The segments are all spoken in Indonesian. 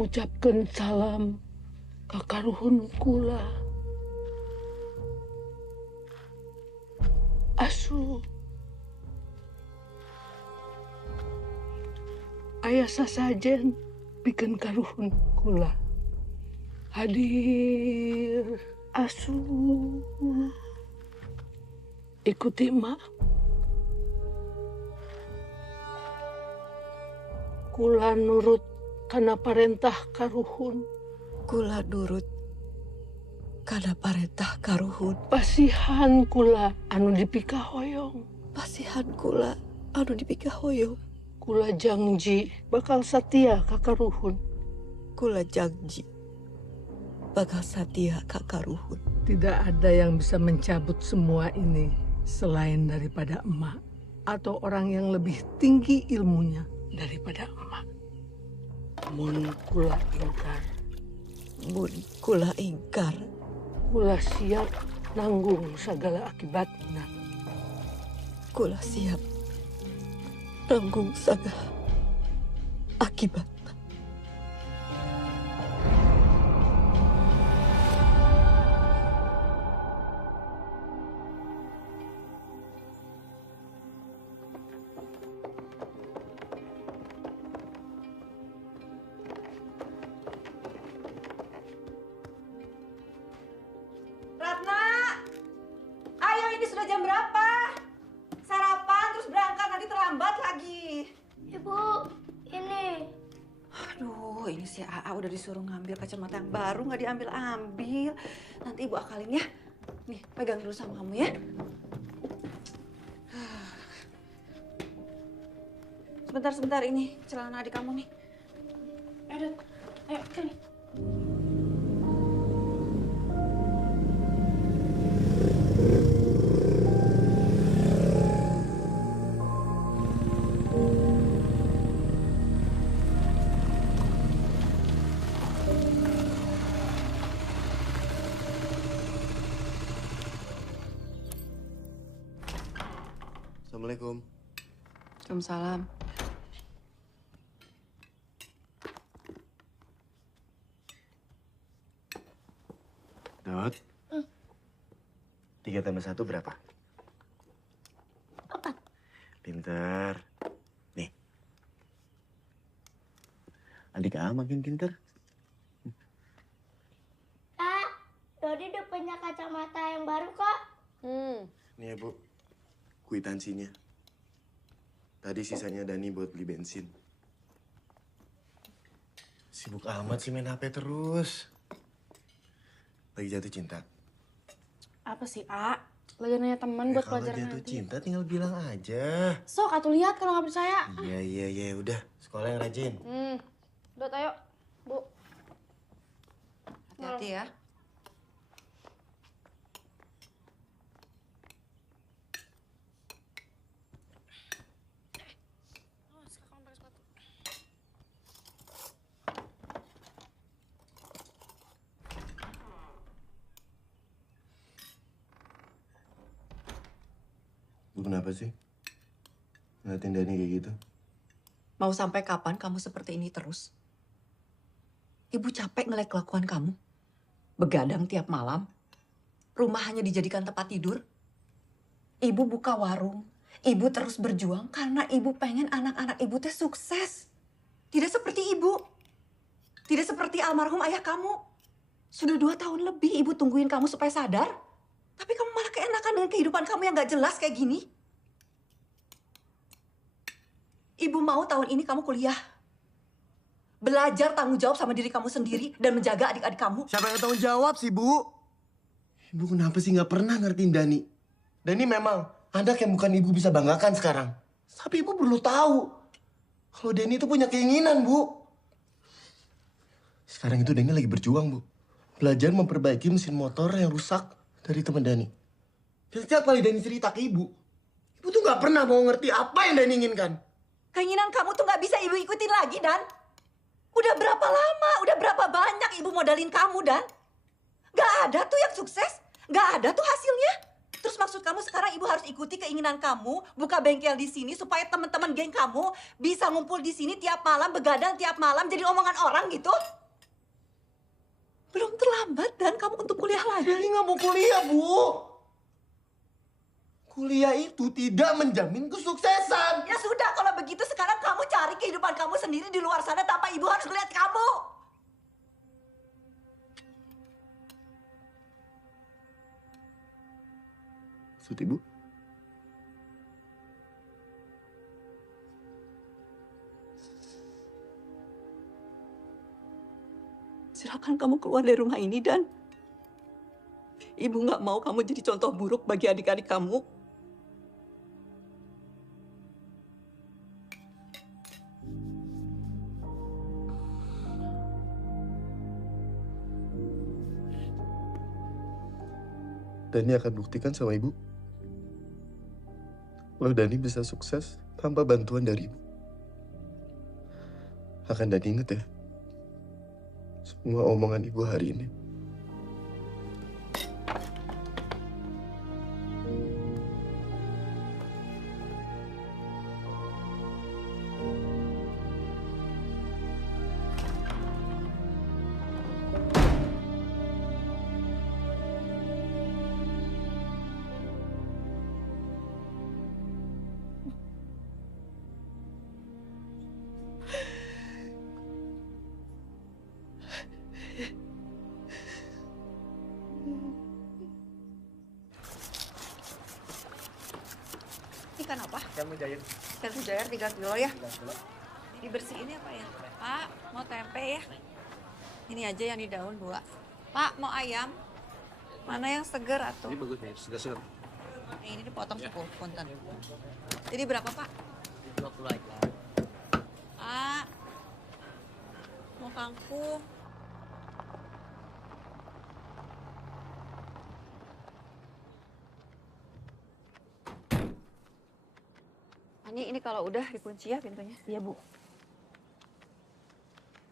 ngucapkeun salam ka karuhun kula. Asu aya sasajen pikeun karuhun kula. Hadir asu. Ikuti mak. Kula nurut kana parentah karuhun. Kula nurut kana parentah karuhun. Pasihan kula anu dipikahoyong. Pasihan kula anu dipikahoyong. Kula janji bakal satia ka karuhun. Kula janji bakal satia ka karuhun. Tidak ada yang bisa mencabut semua ini selain daripada emak atau orang yang lebih tinggi ilmunya daripada emak. Mun kula ingkar. Mun kula ingkar. Kula siap nanggung segala akibatnya. Kula siap nanggung segala akibat. Ratna, ayo ini sudah jam berapa? Sarapan terus berangkat, nanti terlambat lagi. Ibu, ini. Aduh, ini si AA udah disuruh ngambil kacamata yang baru, nggak diambil-ambil. Nanti ibu akalin ya. Nih, pegang dulu sama kamu ya. Sebentar, ini celana adik kamu nih. Ayo, sini. Assalamualaikum. Waalaikumsalam. Dot. 3 tambah 1 berapa? 4. Pinter. Nih. Adik A makin pinter. Kak, Dodi udah punya kacamata yang baru kok. Nih ya, Bu. Kwitansinya. Tadi sisanya Dani buat beli bensin. Sibuk amat sih main HP terus. Lagi jatuh cinta. Apa sih, A? Lagi nanya teman buat Kalau pelajaran jatuh nanti. cinta tinggal bilang aja. Sok, atuh lihat kalau nggak percaya. Iya, udah. Sekolah yang rajin. Udah, ayo, Bu. Hati-hati ya. Bu kenapa sih? Ngeliatin Dani kayak gitu? Mau sampai kapan kamu seperti ini terus? Ibu capek ngeliat kelakuan kamu. Begadang tiap malam. Rumah hanya dijadikan tempat tidur. Ibu buka warung. Ibu terus berjuang karena ibu pengen anak-anak ibu teh sukses. Tidak seperti ibu. Tidak seperti almarhum ayah kamu. Sudah 2 tahun lebih ibu tungguin kamu supaya sadar. Tapi kamu malah keenakan dengan kehidupan kamu yang gak jelas kayak gini. Ibu mau tahun ini kamu kuliah. Belajar tanggung jawab sama diri kamu sendiri dan menjaga adik-adik kamu. Siapa yang tanggung jawab sih, Bu? Ibu kenapa sih nggak pernah ngertiin Dani? Dani memang anak yang bukan ibu bisa banggakan sekarang. Tapi ibu perlu tahu kalau Dani itu punya keinginan, Bu. Sekarang itu Dani lagi berjuang, Bu. Belajar memperbaiki mesin motor yang rusak dari teman Dani. Dan setiap kali Dani cerita ke ibu tuh nggak pernah mau ngerti apa yang Dani inginkan. Keinginan kamu tuh nggak bisa ibu ikutin lagi, Dan. Udah berapa lama, udah berapa banyak ibu modalin kamu, Dan. Gak ada tuh yang sukses, gak ada tuh hasilnya. Terus maksud kamu sekarang ibu harus ikuti keinginan kamu, buka bengkel di sini supaya teman-teman geng kamu bisa ngumpul di sini tiap malam, begadang tiap malam, jadi omongan orang gitu? Belum terlambat dan kamu untuk kuliah lagi. Dani nggak mau kuliah, Bu. Kuliah itu tidak menjamin kesuksesan. Ya sudah, kalau begitu sekarang kamu cari kehidupan kamu sendiri di luar sana tanpa ibu harus lihat kamu. Maksud Ibu? Silakan kamu keluar dari rumah ini, Dan. Ibu nggak mau kamu jadi contoh buruk bagi adik-adik kamu. Dani akan buktikan sama Ibu kalau Dani bisa sukses tanpa bantuan dari Ibu. Akan Dani inget ya, semua omongan Ibu hari ini. Ikan apa? Ikan mujair. Ikan mujair 3 kilo ya? Dibersihin ya Pak ya? Pak, mau tempe ya? Ini aja yang di daun 2. Pak, mau ayam? Mana yang seger atau? Ini bagus nih, segar-segar. Ini dipotong 10 punten. Jadi berapa Pak? 20 aja. Pak, mau kangkung. Ini kalau udah dikunci ya pintunya. Iya, Bu.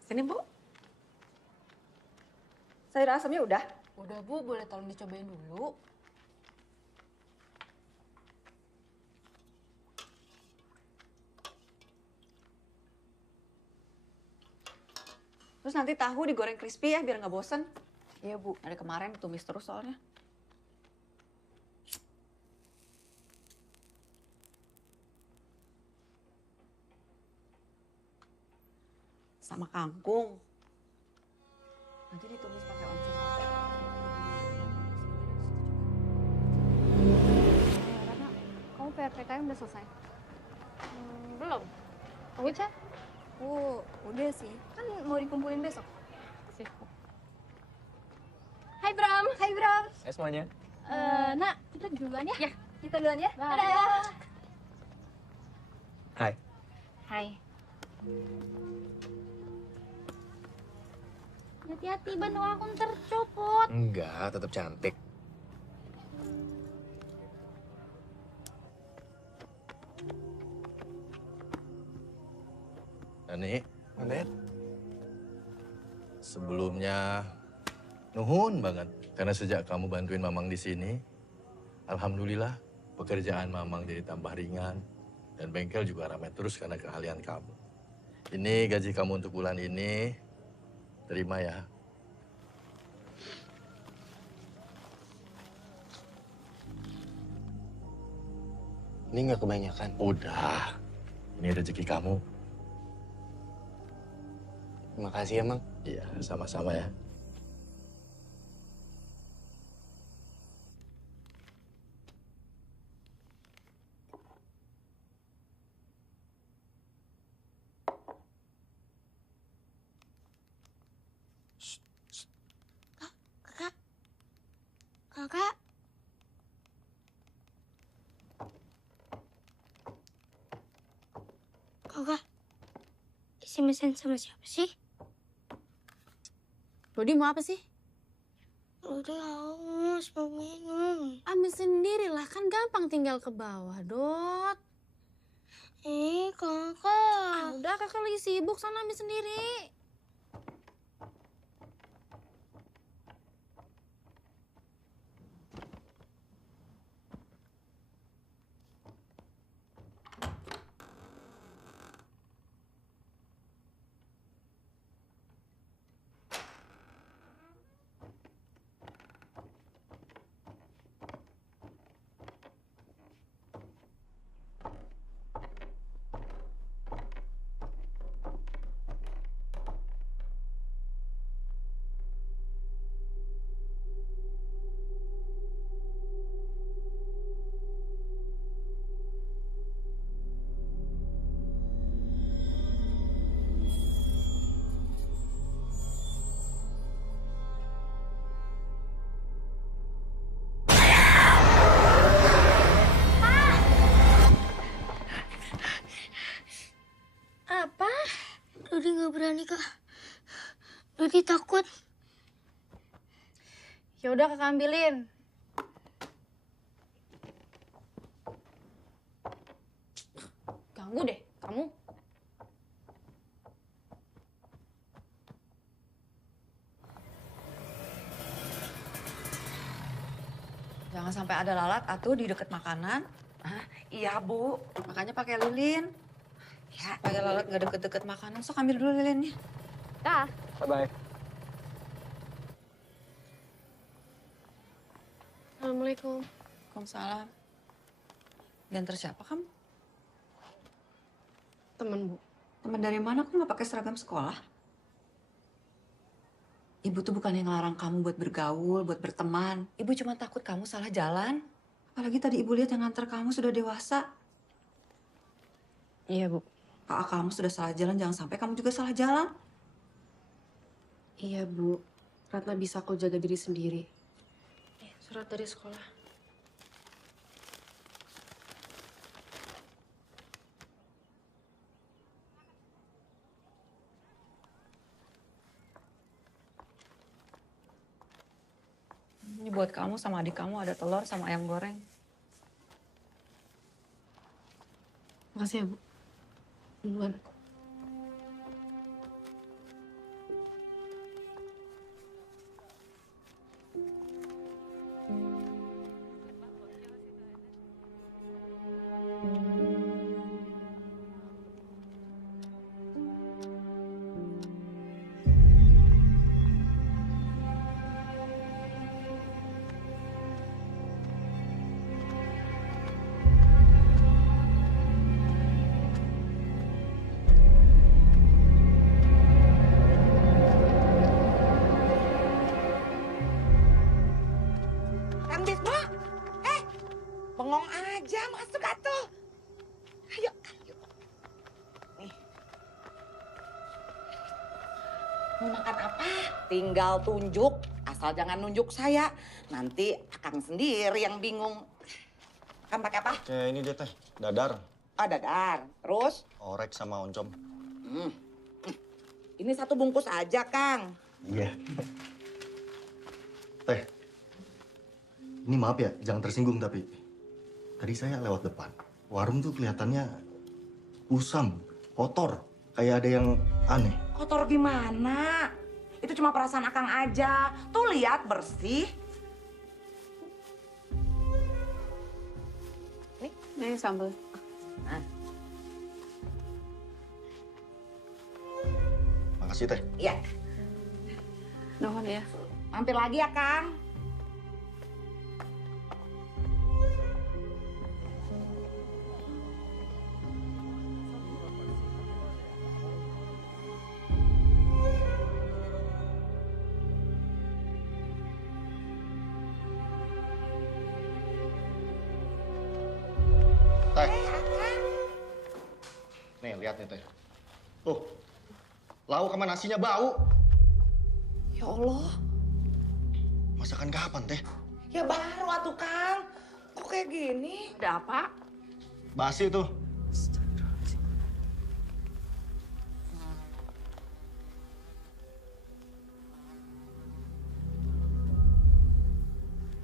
Sini Bu. Sayur asamnya udah? Udah, Bu. Boleh tolong dicobain dulu. Terus nanti tahu digoreng crispy ya biar nggak bosen. Iya, Bu. Dari kemarin ditumis terus soalnya. Sama kangkung. Nanti ditumis pakai oncom. Ratna, kamu PR PKM udah selesai? Belum. Uca? Udah sih. Kan mau dikumpulin besok. Hai Bram. Hai Bram. Hai semuanya. Nak, kita duluan ya? Ya. Kita duluan ya? Bye. Dadah. Hai. Hai. Hati-hati, bantu aku ntar copot. Enggak, tetap cantik. Dani, Mandet. sebelumnya nuhun banget karena sejak kamu bantuin Mamang di sini, alhamdulillah pekerjaan Mamang jadi tambah ringan dan bengkel juga ramai terus karena keahlian kamu. Ini gaji kamu untuk bulan ini, terima ya. Ini nggak kebanyakan. Udah, ini rezeki kamu. Terima kasih ya, Mang. Iya, sama-sama ya. Kakak. Kakak. Isi mesin sama siapa sih? Rodi mau apa sih? Udah haus, mau minum. Ambil sendirilah, kan gampang tinggal ke bawah, Dot. Kakak. Udah, kakak lagi sibuk, sana ambil sendiri. Roti takut. Ya udah kakak ambilin. Ganggu deh kamu. Jangan sampai ada lalat atuh di deket makanan. Ah, iya, Bu. Makanya pakai lilin. Ya, Supaya lalat nggak deket-deket makanan. Sok ambil dulu lilinnya. Dah. Bye-bye. Assalamualaikum. Waalaikumsalam. Diantar siapa kamu? Temen, Bu. teman dari mana kok nggak pakai seragam sekolah? Ibu tuh bukan yang ngelarang kamu buat bergaul, buat berteman. Ibu cuma takut kamu salah jalan. Apalagi tadi ibu lihat yang nganter kamu sudah dewasa. Iya, Bu. Kakak kamu sudah salah jalan, jangan sampai kamu juga salah jalan. Iya, Bu. Ratna bisa kok jaga diri sendiri. Surat dari sekolah. Ini buat kamu sama adik kamu ada telur sama ayam goreng. Makasih ya, Bu. Duluan. Kang Bisma, bengong aja masuk atuh. Ayo, ayo. Nih. Mau makan apa? Tinggal tunjuk, asal jangan nunjuk saya. Nanti Akang sendiri yang bingung. Kan pakai apa? Kayak ini deh teh, dadar, Oh, dadar. Terus? orek sama oncom. Ini satu bungkus aja, Kang. Iya. Teh, ini maaf ya, jangan tersinggung tapi tadi saya lewat depan. Warung tuh kelihatannya usam, kotor, kayak ada yang aneh. Kotor gimana? Itu cuma perasaan Akang aja. Tuh lihat bersih. Nih sambal. Makasih teh. Iya. Nuhun ya. Mampir lagi ya, Kang. Teh. Nih, lihat nih teh. Tuh, lauk sama nasinya bau. Ya Allah. Masakan kapan teh? Ya baru atuh, Kang. Kok kayak gini? Ada apa? Basi tuh.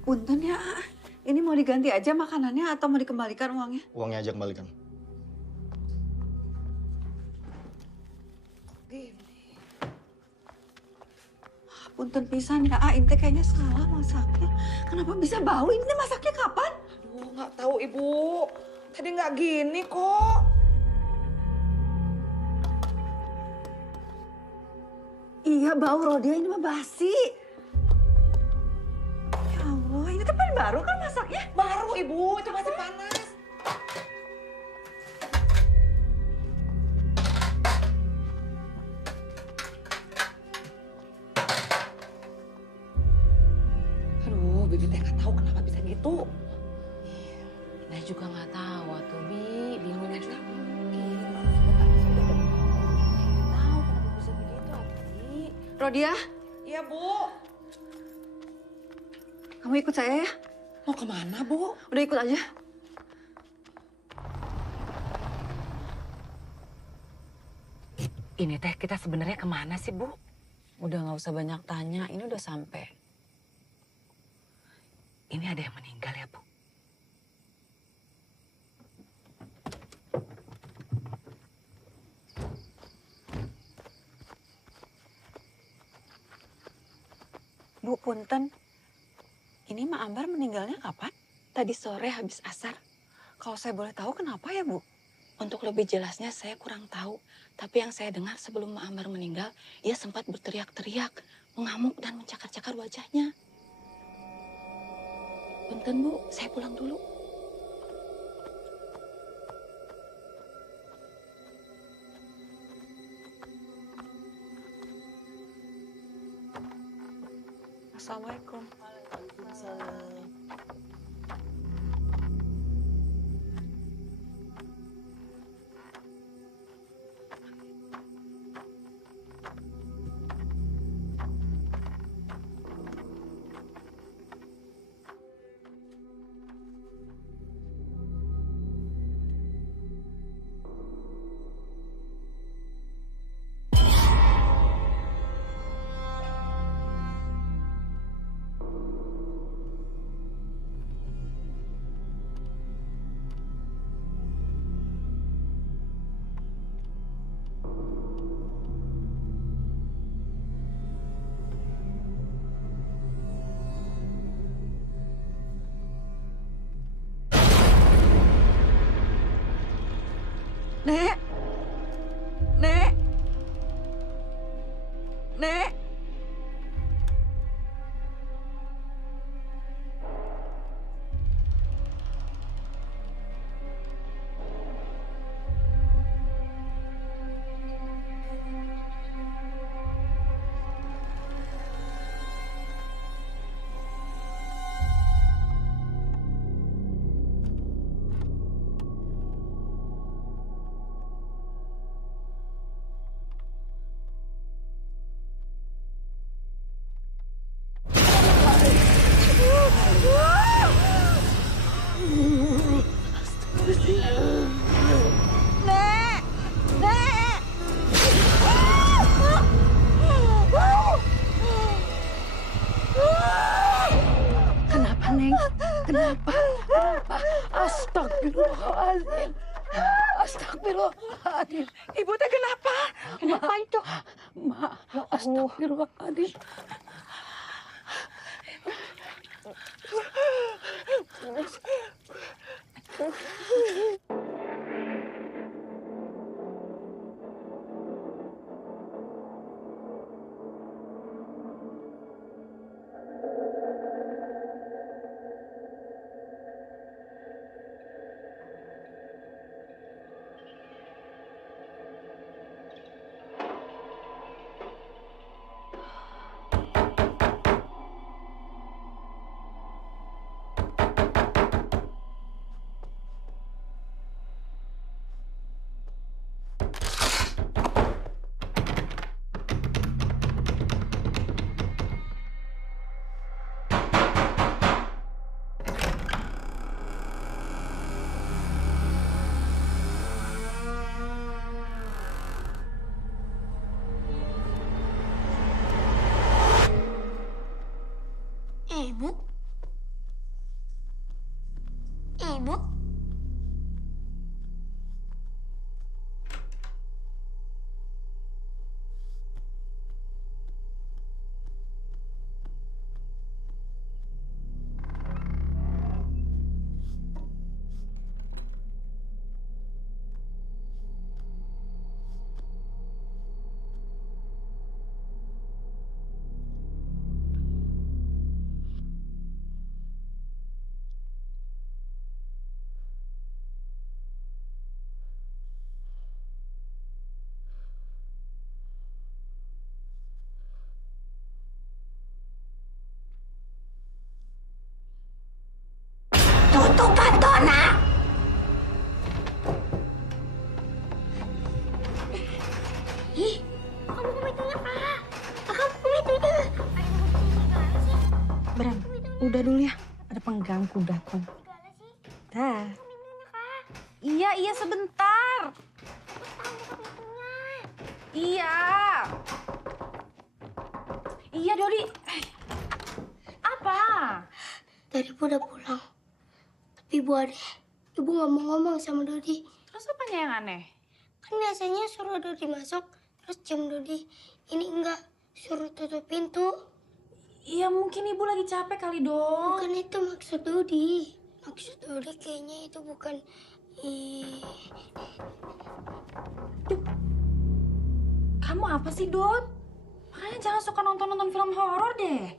Punten ya. Ini mau diganti aja makanannya atau mau dikembalikan uangnya? Uangnya aja kembalikan. Gini. Punten pisan ya, Inte kayaknya salah masaknya. Kenapa bisa bau? Ini masaknya kapan? Aduh, nggak tahu Ibu. Tadi nggak gini kok. Iya bau Rodia, ini mah basi. Ya Allah, ini kan baru kan masaknya? Baru Ibu, itu masih panas. Aduh, Bibi teh nggak tahu kenapa bisa gitu. Kita juga nggak tahu tuh, Bi. Bingung juga. Tahu kenapa bisa begitu, Abi? Rodia, Iya, Bu. kamu ikut saya ya? Mau kemana, Bu? Udah ikut aja. Ini teh kita sebenarnya kemana sih, Bu? Udah nggak usah banyak tanya, ini udah sampai. Ini ada yang meninggal ya, Bu? Bu, punten. Ini Mak Ambar meninggalnya kapan? Tadi sore habis asar. Kalau saya boleh tahu kenapa ya, Bu? Untuk lebih jelasnya saya kurang tahu. Tapi yang saya dengar sebelum Mak Ambar meninggal, ia sempat berteriak-teriak, mengamuk dan mencakar-cakar wajahnya. Punten Bu, saya pulang dulu. Assalamualaikum. Nek! Nek! Nek! Nek! Nek! Kenapa, Neng? Kenapa? Kenapa? Astagfirullahaladzim. Astagfirullahaladzim. Ibu teh kenapa? Kenapa itu? Mak, astagfirullahaladzim. Ibu? Ibu? Tutup Antona! Ih, kamu kumitunya, Kak. Kamu kumitunya. Bram, udah dulu ya. Ada pengganggu datang. Dah. Iya, sebentar. Iya. Iya, Dodi. Apa? Tadi Ibu udah pulang. Tapi Ibu aneh. Ibu nggak mau ngomong sama Dodi. Terus apanya yang aneh? Kan biasanya suruh Dodi masuk, terus cium Dodi. Ini enggak, suruh tutup pintu. Iya, mungkin Ibu lagi capek kali, Dok. Bukan itu maksud Dodi. Maksud Dodi kayaknya itu bukan... Kamu apa sih, Dot? Makanya jangan suka nonton-nonton film horor deh.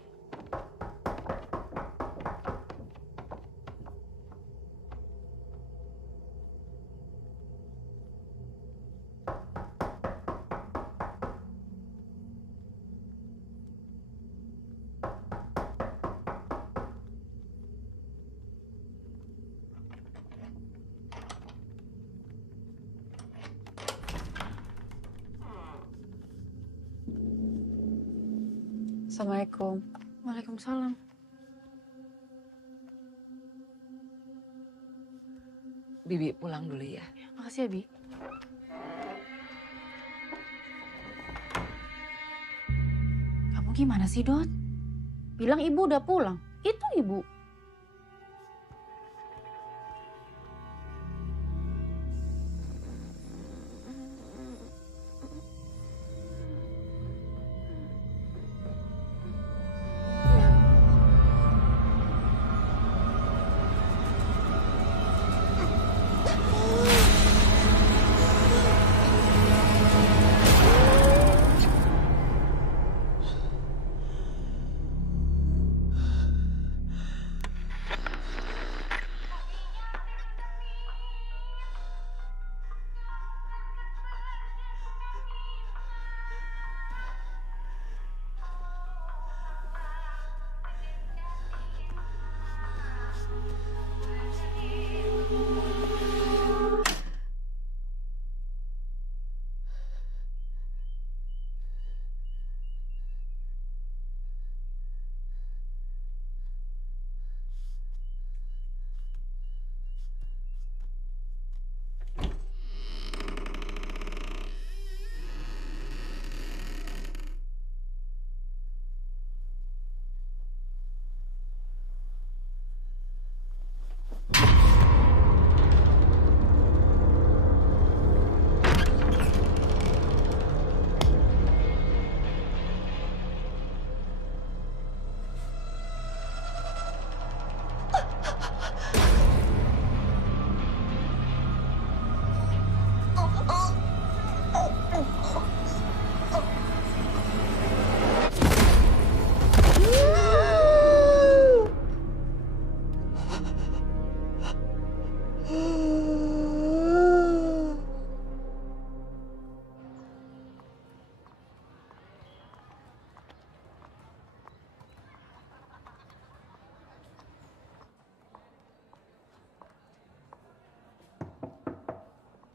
Assalamualaikum. Waalaikumsalam. Bibi pulang dulu ya. Makasih ya, Bi. Kamu gimana sih, Dot? Bilang Ibu udah pulang. Itu Ibu.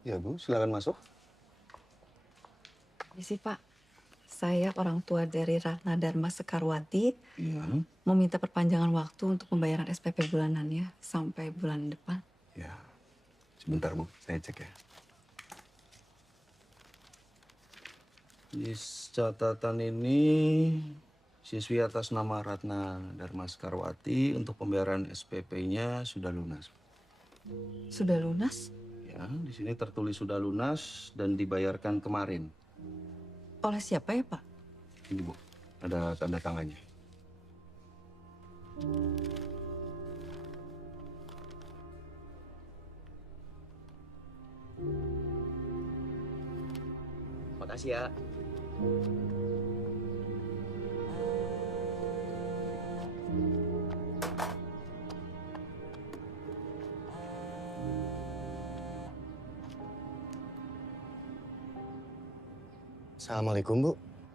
Ya Bu, silakan masuk. Misi Pak, saya orang tua dari Ratna Dharma Sekarwati. Iya. Mau minta perpanjangan waktu untuk pembayaran SPP bulanannya sampai bulan depan. Ya, sebentar Bu, saya cek ya. Di catatan ini siswi atas nama Ratna Dharma Sekarwati untuk pembayaran SPP-nya sudah lunas. Sudah lunas? Ya, di sini tertulis sudah lunas dan dibayarkan kemarin. Oleh siapa ya Pak? Ini Bu, ada tanda tangannya. Makasih ya. Assalamualaikum, Bu.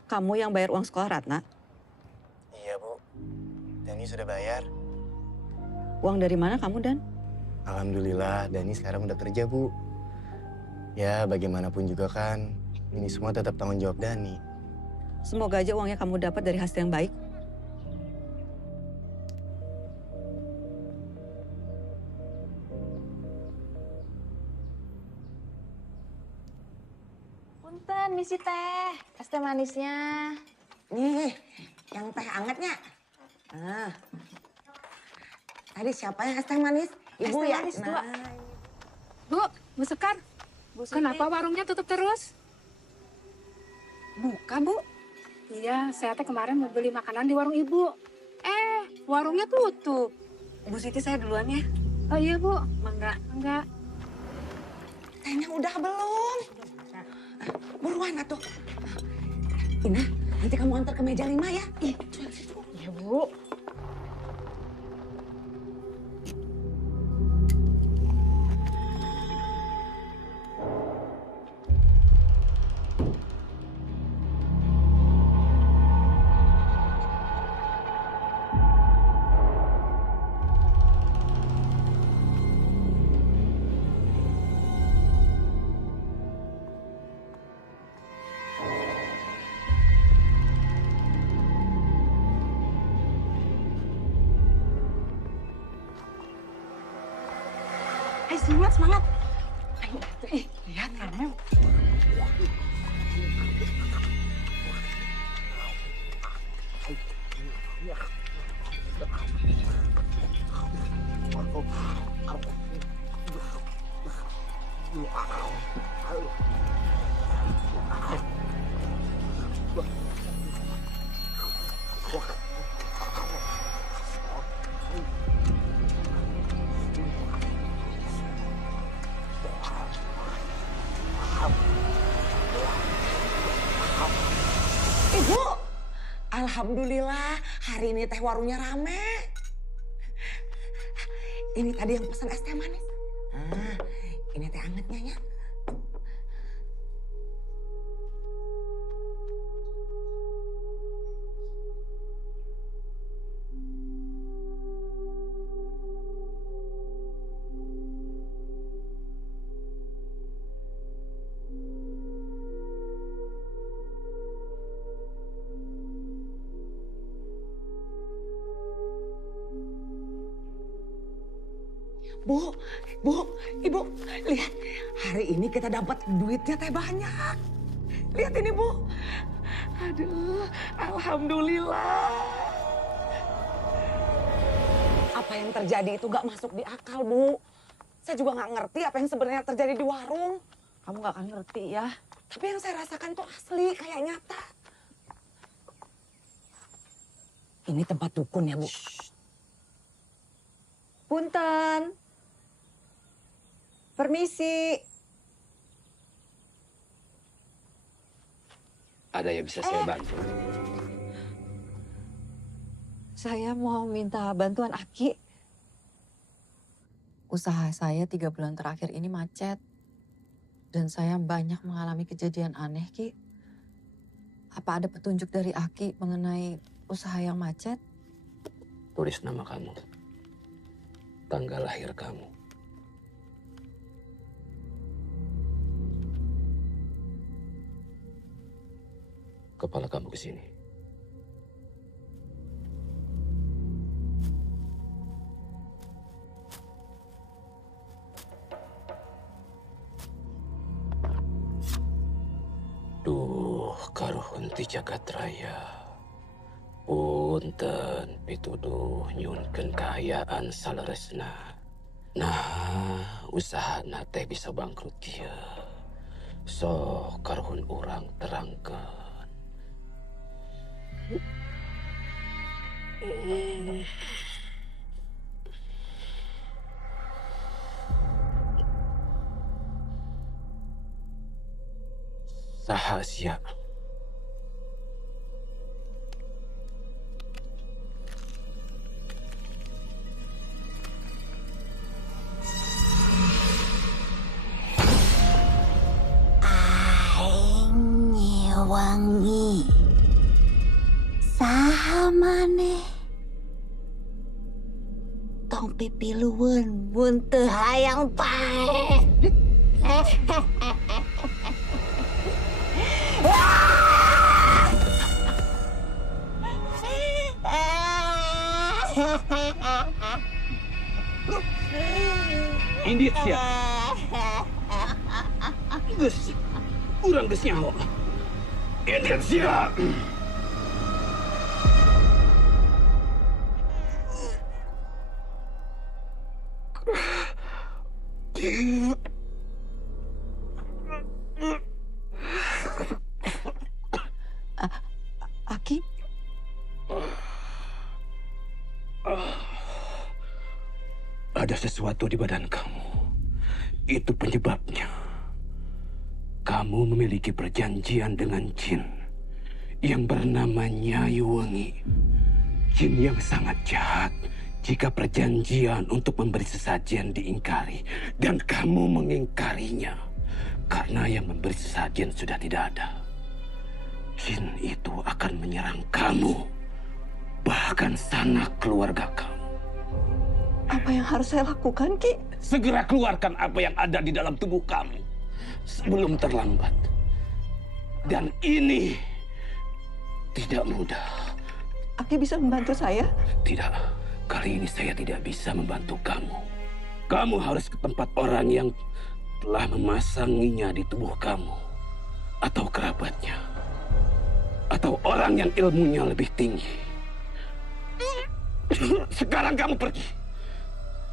Kamu yang bayar uang sekolah Ratna? Iya, Bu. Dani sudah bayar. Uang dari mana kamu, Dan? Alhamdulillah, Dani sekarang udah kerja, Bu. Ya, bagaimanapun juga kan, ini semua tetap tanggung jawab Dani. Semoga aja uangnya kamu dapat dari hasil yang baik. Punten, misi teh. Es teh manisnya. Nih, Yang teh angetnya. Nah. Tadi siapa yang es teh manis? Ibu teh ya? manis, Nah. Bu Sekar, kenapa warungnya tutup terus? Buka, Bu. Iya, saya teh kemarin mau beli makanan di warung Ibu. Warungnya tutup. Bu Siti, saya duluan ya. Oh iya, Bu. Enggak. Tehnya udah belum? Buruan atuh. Ina, nanti kamu antar ke meja 5 ya. Iya, Bu. Semangat. Ayo, lihat kamu. Ibu, alhamdulillah hari ini teh warungnya rame. Ini tadi yang pesan es teh manis. Nah, ini teh angetnya ya. Bu, Ibu, lihat. Hari ini kita dapat duitnya teh banyak. Lihat ini, Bu. Aduh, alhamdulillah. Apa yang terjadi itu gak masuk di akal, Bu. Saya juga gak ngerti apa yang sebenarnya terjadi di warung. Kamu gak akan ngerti ya. Tapi yang saya rasakan tuh asli, kayak nyata. Ini tempat dukun ya, Bu. Punten. Permisi. Ada yang bisa saya bantu? Saya mau minta bantuan Aki. Usaha saya 3 bulan terakhir ini macet. Dan saya banyak mengalami kejadian aneh, Ki. Apa ada petunjuk dari Aki mengenai usaha yang macet? Tulis nama kamu. Tanggal lahir kamu. Kepala kamu ke sini. Duh, karuhun ti jagat raya. Punten pituduh nyunkeun kahayaan saleresna. Nah, usahana teh bisa bangkrut kieu. Sok karuhun urang terangkeun. Saha sia? Aing wangi. Saha maneh? Tong pipilueun mun teu hayang pae. Indit sia. Geus, urang geus nyaho. Indit sia. Aki? Ada sesuatu di badan kamu. Itu penyebabnya. Kamu memiliki perjanjian dengan jin yang bernama Nyai Wengi. Jin yang sangat jahat jika perjanjian untuk memberi sesajen diingkari dan kamu mengingkarinya karena yang memberi sesajen sudah tidak ada. Jin itu akan menyerang kamu, bahkan sanak keluarga kamu. Apa yang harus saya lakukan, Ki? Segera keluarkan apa yang ada di dalam tubuh kamu sebelum terlambat. Dan ini tidak mudah. Aki bisa membantu saya? Tidak, kali ini saya tidak bisa membantu kamu. Kamu harus ke tempat orang yang telah memasanginya di tubuh kamu. Atau kerabatnya. Atau orang yang ilmunya lebih tinggi. Sekarang kamu pergi.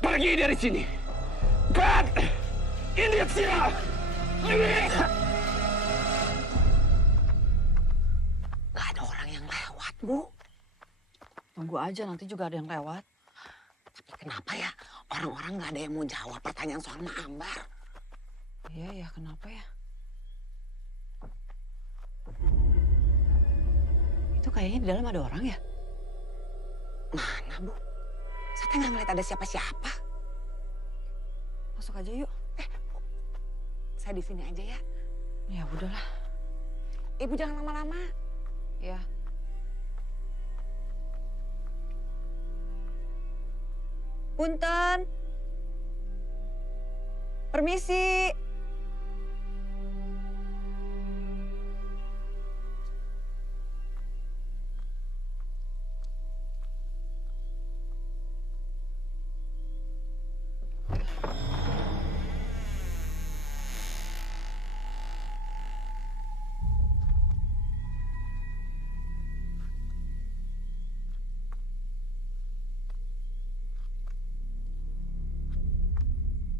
Pergi dari sini. Bat! Ini siapa? Gak ada orang yang lewat, Bu. Tunggu aja, nanti juga ada yang lewat. Tapi kenapa ya orang-orang gak ada yang mau jawab pertanyaan soal Mak Ambar? Iya ya, kenapa ya? Itu kayaknya di dalam ada orang ya? Mana, Bu? Saya nggak ngeliat ada siapa-siapa. Masuk aja yuk. Bu, saya di sini aja ya. Ya udahlah. Ibu jangan lama-lama. Ya. Punten. Permisi.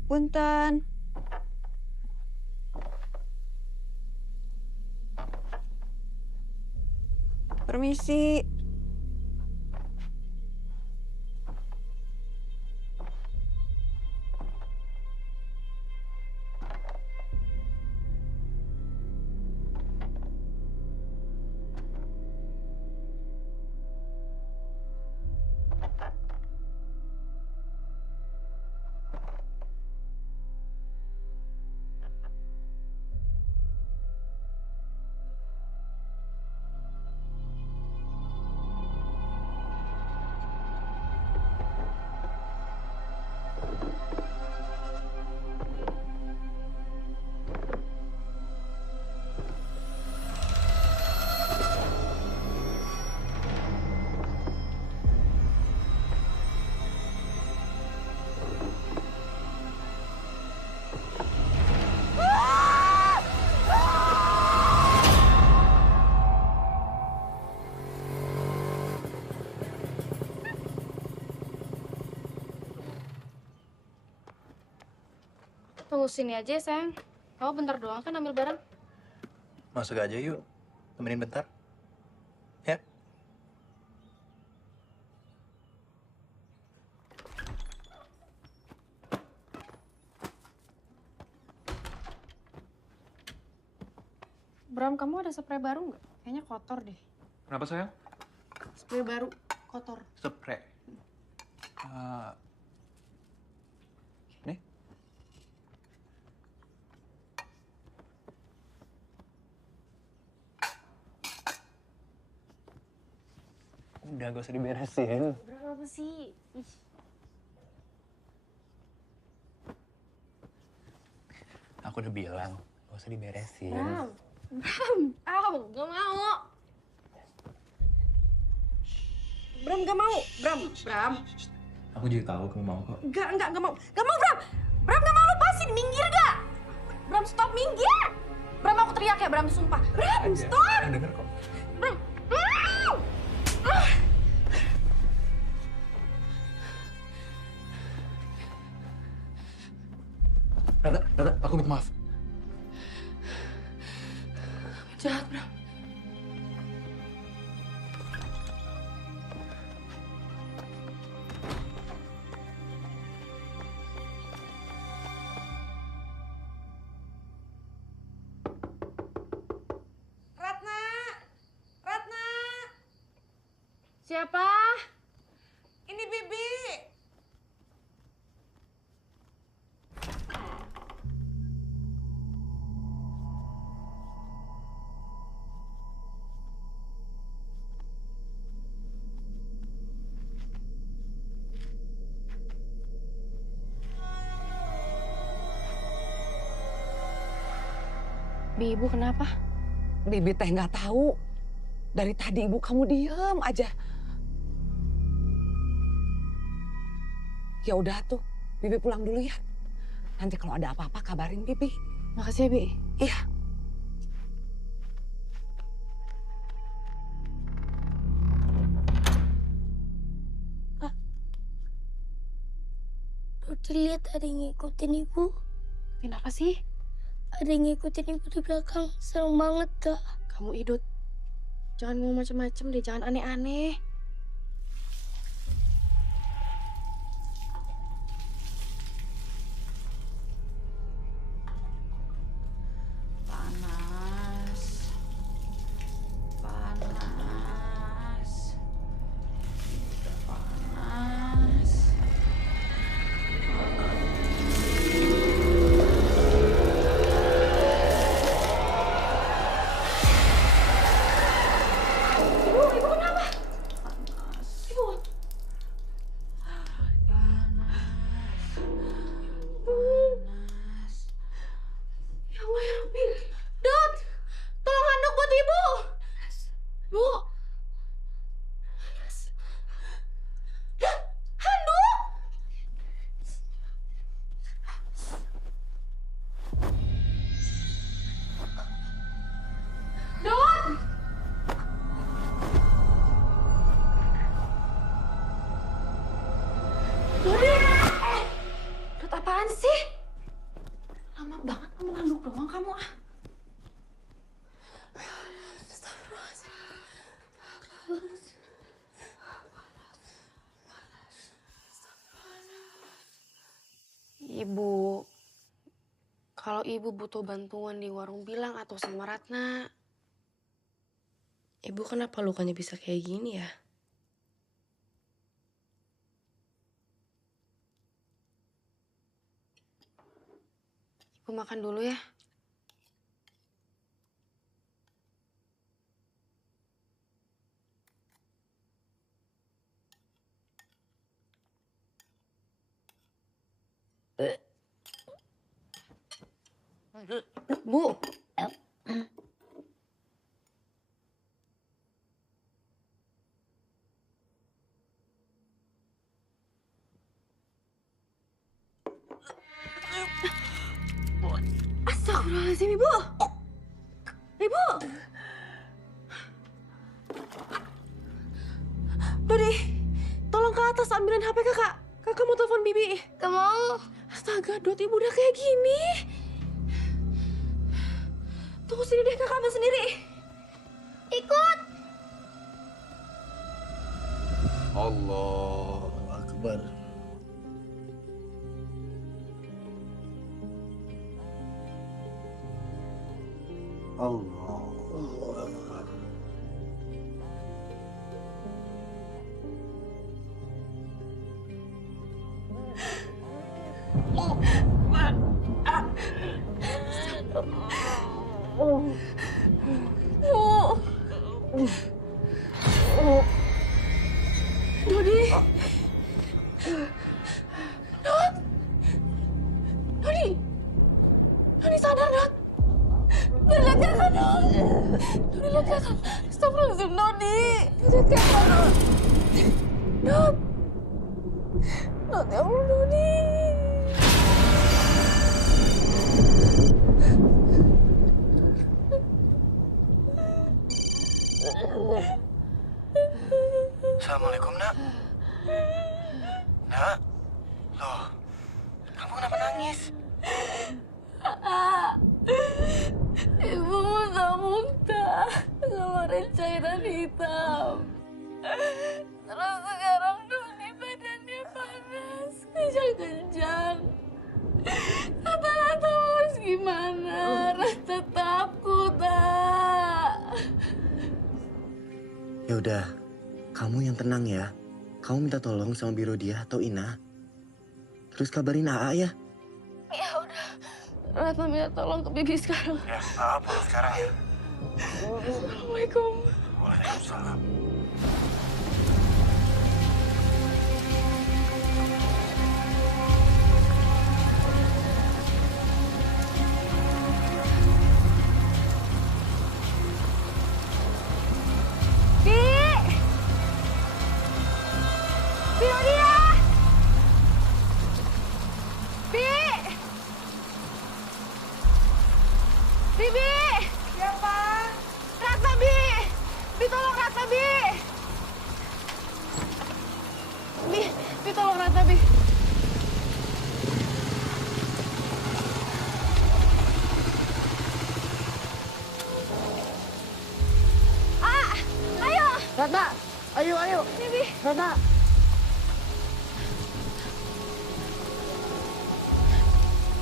Punten. Permisi. Tunggu sini aja ya, sayang. Kamu bentar doang kan ambil barang? Masuk aja yuk. Temenin bentar. Ya. Bram, kamu ada spray baru nggak? Kayaknya kotor deh. Kenapa sayang? Spray baru, kotor. Spray. Nih. Udah gak usah diberesin. Berapa sih? Ih. Aku udah bilang, gak usah diberesin. Bram, gak mau. Bram, gak mau. Bram. Aku juga tahu kamu mau kok. Gak mau. Gak mau, Bram. Bram, gak mau, lepasin. Minggir gak? Bram, stop, minggir. Bram, aku teriak ya, Bram, sumpah. Bram, stop. Denger kok. Bram. Rata, aku minta maaf. Jahat, Bram. Ratna! Ratna! Siapa? Ini Bibi. Bi, ibu kenapa? Bibi teh nggak tahu. Dari tadi ibu kamu diem aja. Ya udah tuh, Bibi pulang dulu ya. Nanti kalau ada apa-apa kabarin Bibi. Makasih ya, Bi. Iya. Dodi lihat ada yang ngikutin ibu. Kenapa sih? Ada yang ngikutin ibu di belakang. Serem banget, Kak. Kamu Idut. Jangan ngomong macam-macam deh, jangan aneh-aneh. Panas. Panas. Udah panas. Ibu kenapa? Ibu. Ya Allah ya Rabbi. Dot, tolong handuk buat ibu. Bu. Dot, handuk. Dot. Dodi. Dot, apaan sih? Lama banget kamu handuk doang kamu ah. Ibu, kalau ibu butuh bantuan di warung bilang atau sama Ratna. Ibu kenapa lukanya bisa kayak gini ya? Ibu makan dulu ya. Bu. Astagfirullahaladzim, Ibu. Ibu. Dodi, tolong ke atas ambilin HP kakak. Kakak mau telepon Bibi. Gak mau. Astaga, Dot, ibu udah kayak gini. Tunggu sini deh, kakak ambil sendiri. Ikut. Allahu Akbar. Allahu Akbar. Dodi. Dot. Dodi. Dodi sadar, Dot. Dodi lihat kakak, Dot. Dodi lihat kakak. Astagfirullahaladzim, Dodi. Lihat kakak, Dot. Dot. Dot, ya Allah, Dodi. Assalamualaikum, Nak. Nak? Loh, kamu kenapa nangis? Ibu muntah-muntah ngeluarin cairan hitam. Terus sekarang Doni badannya panas, kejang-kejang. Rata-rata harus gimana? Rata takut, Ya udah, kamu yang tenang ya. Kamu minta tolong sama Biro dia atau Ina. Terus kabarin AA ya. Ya udah, Ratna minta tolong ke Bibi sekarang. Ya, AA pulang sekarang ya. Assalamualaikum. Waalaikumsalam. Tolong Ratna, Bi. Ayo. Ratna, ayo. Bibi. Ratna.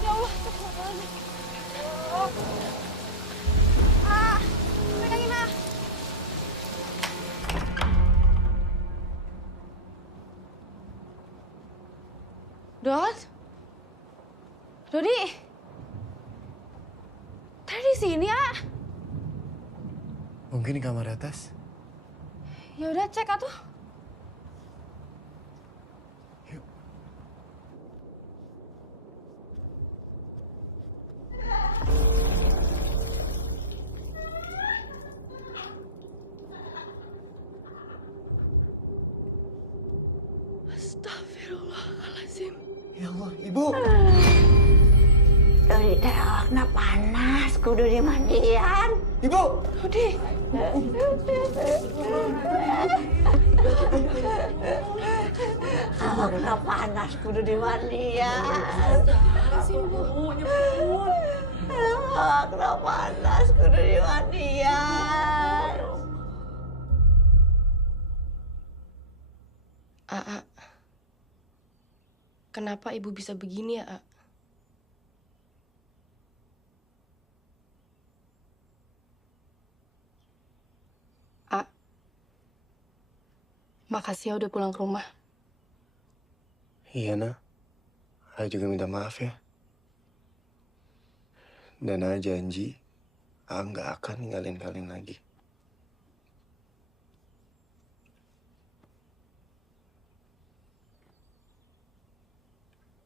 Ya Allah, pegangin, Dot? Dodi? Tadi di sini, Mungkin di kamar atas. Ya udah cek atuh. Astagfirullahaladzim. Ya Allah, Ibu. Dodi teh awakna panas, kudu dimandian. Ibu. Dodi. Awakna panas, kudu dimandian. Awakna panas, kudu dimandian. Aa, kenapa ibu bisa begini ya, A? A, makasih ya udah pulang ke rumah. Iya, Nak. Saya juga minta maaf ya. Dan saya janji, saya nggak akan ninggalin kalian lagi.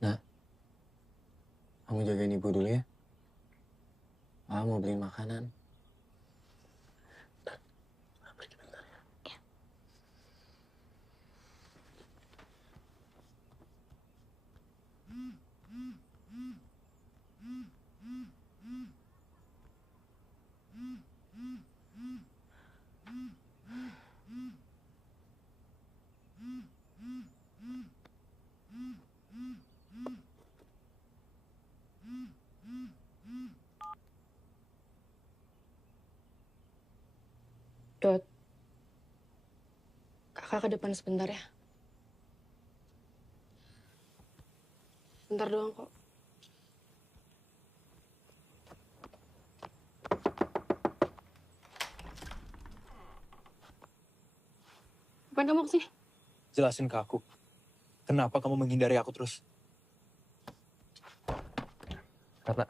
Nak, kamu jagain Ibu dulu ya. Saya mau beli makanan. Dot, kakak ke depan sebentar ya. Bentar doang kok. Ngapain kamu kesini? Jelasin ke aku. Kenapa kamu menghindari aku terus? Karena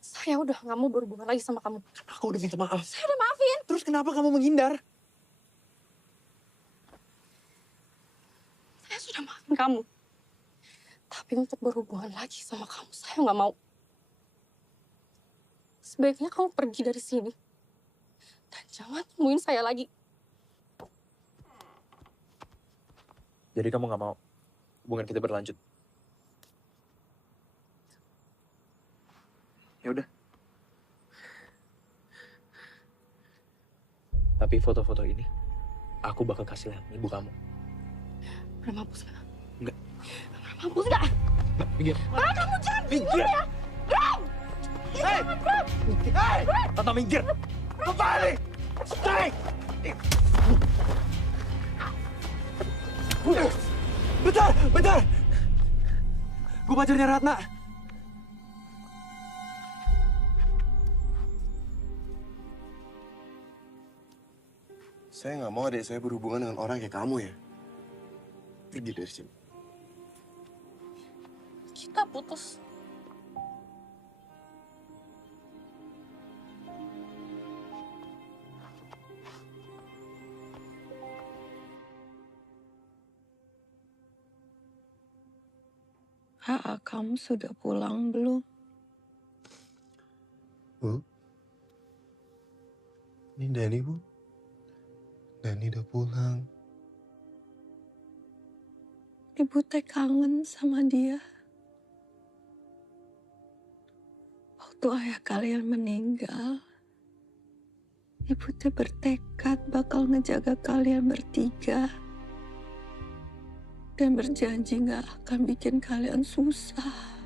saya udah nggak mau berhubungan lagi sama kamu. aku udah minta maaf. Saya udah maafin. Terus kenapa kamu menghindar? Saya sudah maafin kamu. Tapi untuk berhubungan lagi sama kamu, saya nggak mau. Sebaiknya kamu pergi dari sini. Dan jangan temuin saya lagi. Jadi kamu nggak mau hubungan kita berlanjut? Ya udah. Tapi foto-foto ini aku bakal kasih lihat ibu kamu. Bram, hapus nggak? Enggak. Bram, hapus nggak? Minggir. Bram, kamu jangan minggir ya. Bram! Hei! Bram! Hei! Tata minggir! Kembali! Hei! Bentar! Bentar! Gue pacarnya Ratna. Saya nggak mau adik saya berhubungan dengan orang kayak kamu ya. Pergi dari sini. Kita putus. Kamu sudah pulang belum? Bu, ini Dani, Bu. Dani udah pulang. Ibu teh kangen sama dia. Waktu ayah kalian meninggal, Ibu teh bertekad bakal ngejaga kalian bertiga. Dan berjanji gak akan bikin kalian susah.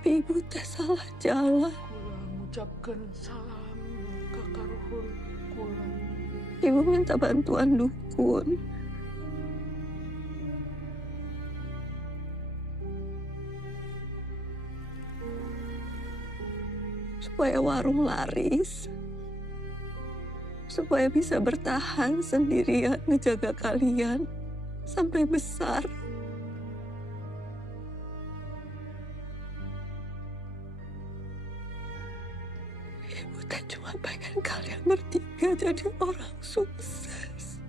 Tapi ibu teh salah jalan. Mengucapkan salam kakak Ruhun kurang. Ibu minta bantuan dukun. Supaya warung laris. Supaya bisa bertahan sendirian ngejaga kalian sampai besar. Ibu tak cuma pengen kalian bertiga jadi orang sukses.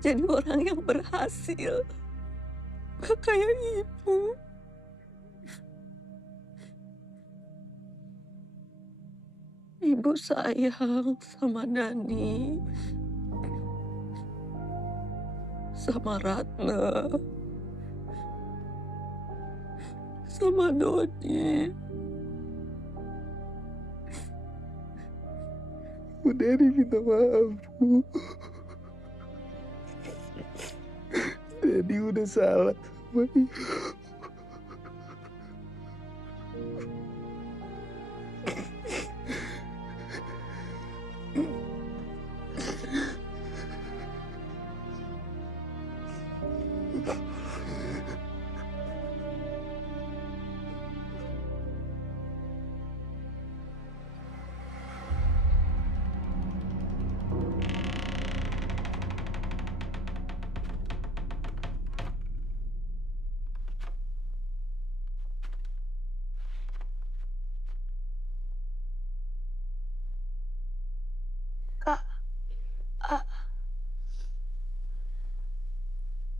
Jadi orang yang berhasil. Gak kayak ibu. Ibu sayang sama Dani. Sama Ratna. Sama Dodi. Bu Dani minta maaf, Bu. Dani udah salah sama ibu. Kak,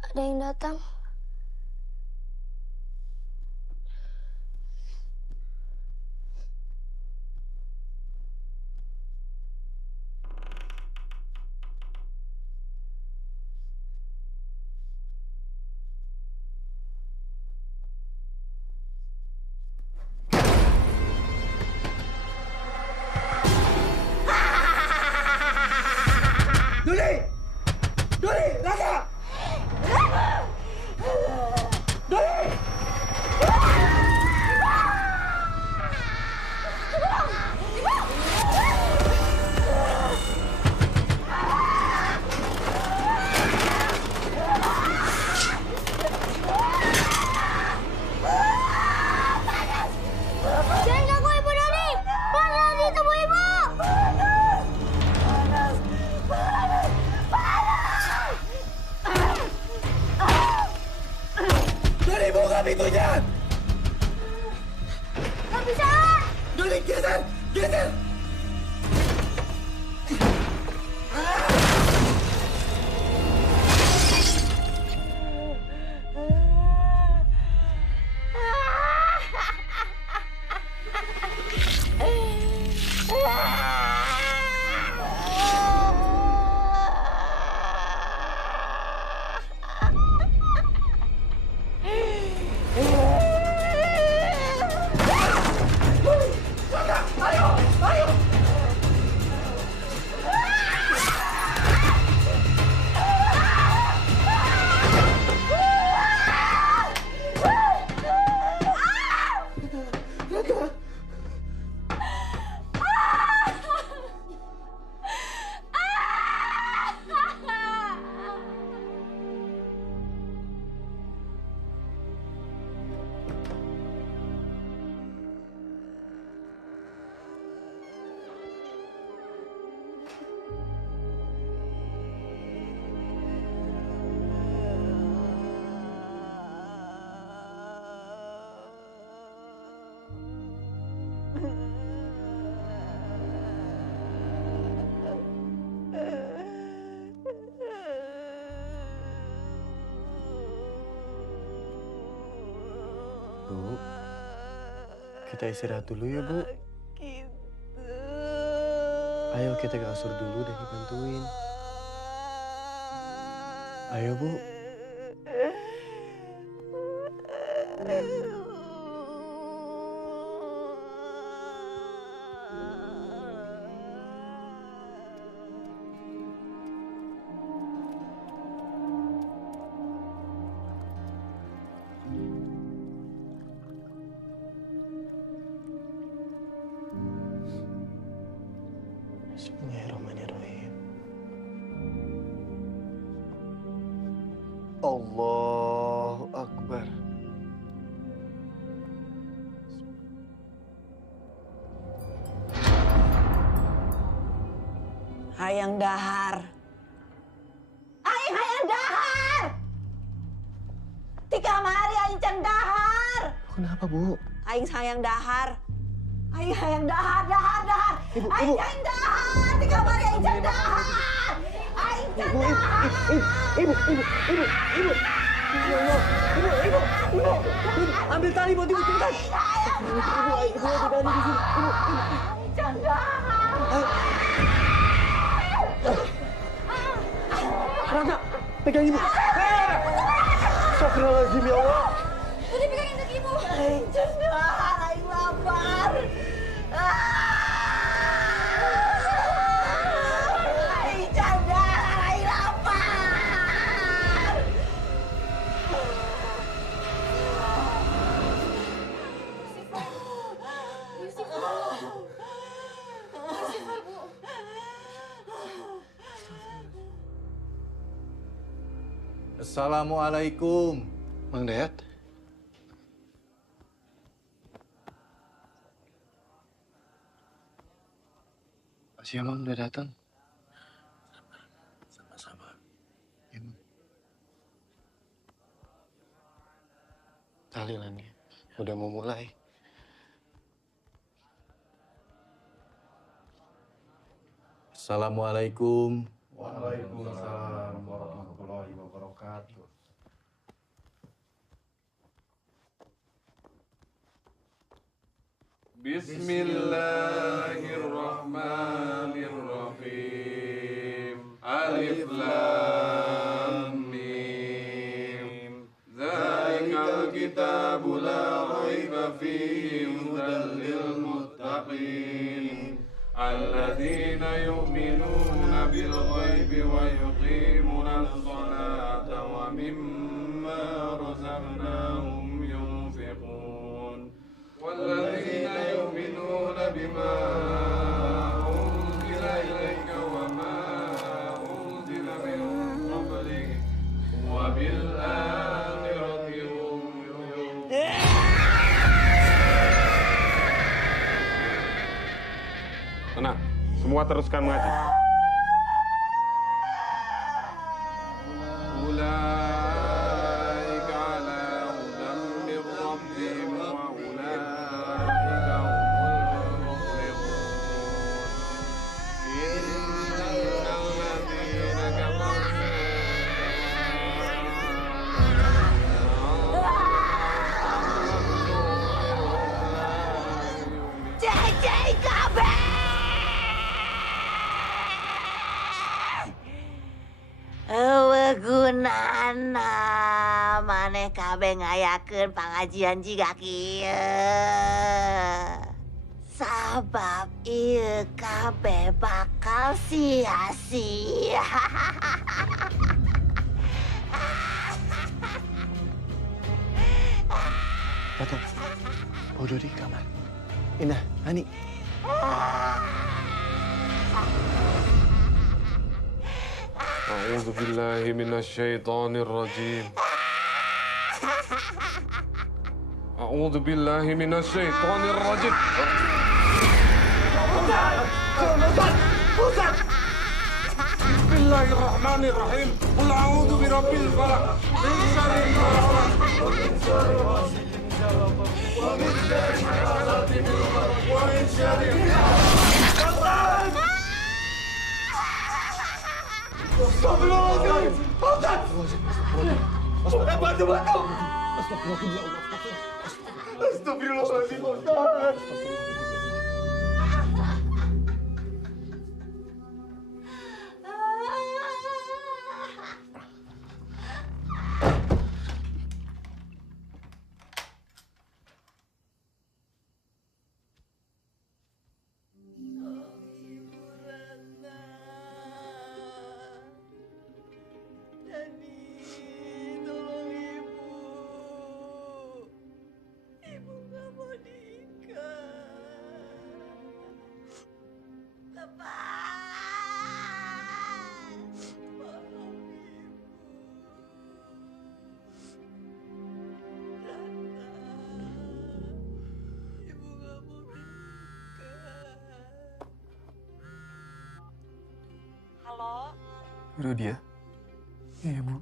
ada yang datang. Duli! Duli! Raka! Duli! Jangan ganggu Ibu Dani! Panas di tubuh Ibu! Bu, kita istirahat dulu ya, Bu. Ayo kita ke kasur dulu dan dibantuin. Ayo, Bu. Bismillahirrahmanirrahim. Allahu Akbar. Hayang dahar. Hayang dahar. Ti kamari aing can dahar. Kenapa, Bu? Aing sayang dahar. Aing hayang dahar. Ibu, Aing Ibu. can dahar. Ti kamari aing can dahar. Aing can dahar. Ibu. Ya Allah. Ibu. Ambil tali buat Ibu cepetan. Ibu, ada tali di sini. Ibu. Can dahar. Rangga, pegang Ibu. Astagfirullahaladzim, ya Allah. Udah pegangin kaki ibu. Aing can dahar. Aing lapar. Aing can dahar. Aing lapar. Assalamualaikum. Mang Dayat. Makasih ya, Mang, udah datang. Sama-sama. Ya, Mang. Tahlilannya udah mau mulai. Assalamualaikum. Waalaikumsalam warahmatullahi wabarakatuh. Bismillahirrahmanirrahim. Alif Lam Mim. Dzalikal kitabu la raiba fihi hudan lil muttaqin. Alladzina yu'minuna bil ghaibi wa yuqimuna as-salata wa mimma razaqnahum yunfiqun. Walladzina yu'minuna bima unzila ilayka wa ma unzila min qablik wa bil akhirati hum yuqinun. Tenang, semua teruskan mengaji. Ulaika ala hudan min rabbihim wa ulaika humul muflihun. Innal ladzina kafaru Cek kabeh. Gunana maneh kabeh ngayakeun pangajian jiga kieu. Sabab ieu kabeh bakal sia-sia. Datang. Bawa Dodi ke kamar. Indah, Hani. أعوذ بالله من الشيطان الرجيم. أعوذ بالله من الشيطان الرجيم. بسم الله الرحمن الرحيم. قل أعوذ برب الفلق من شر ما خلق ومن شر غاسق إذا وقب ومن شر حاسد إذا حسد ومن شر Astagfirullahaladzim! Ustaz! Bantu! Astagfirullahaladzim, Pak Ustaz. Halo? Rodia? Iya, Bu.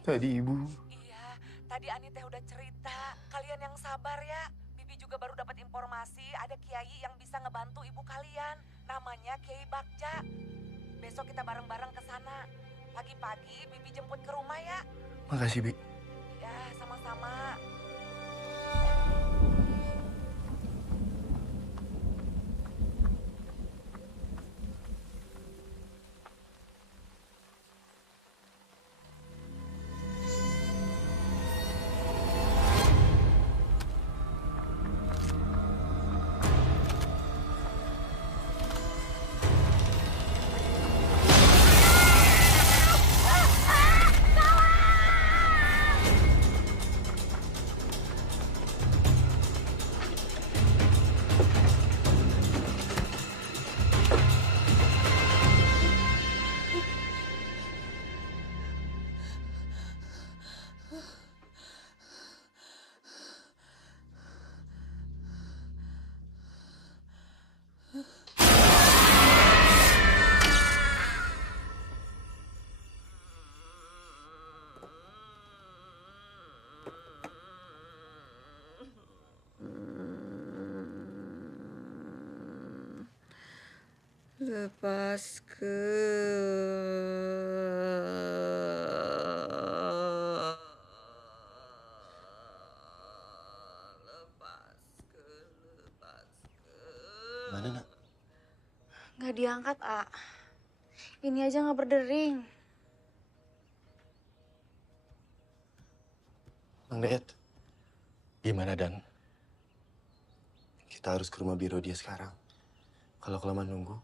Tadi Ibu. Iya, tadi Ani teh udah cerita. Kalian yang sabar ya. Bibi juga baru dapat informasi ada kiai yang bisa ngebantu ibu kalian. Namanya Kiai Bagja. Besok kita bareng-bareng ke sana. Pagi-pagi Bibi jemput ke rumah ya. Makasih, Bi. Ya, sama-sama. Mana, Nak? Nggak diangkat, A. Ini aja nggak berdering. Bang Dayat, gimana, Dan? Kita harus ke rumah Biro dia sekarang. Kalau kelamaan nunggu,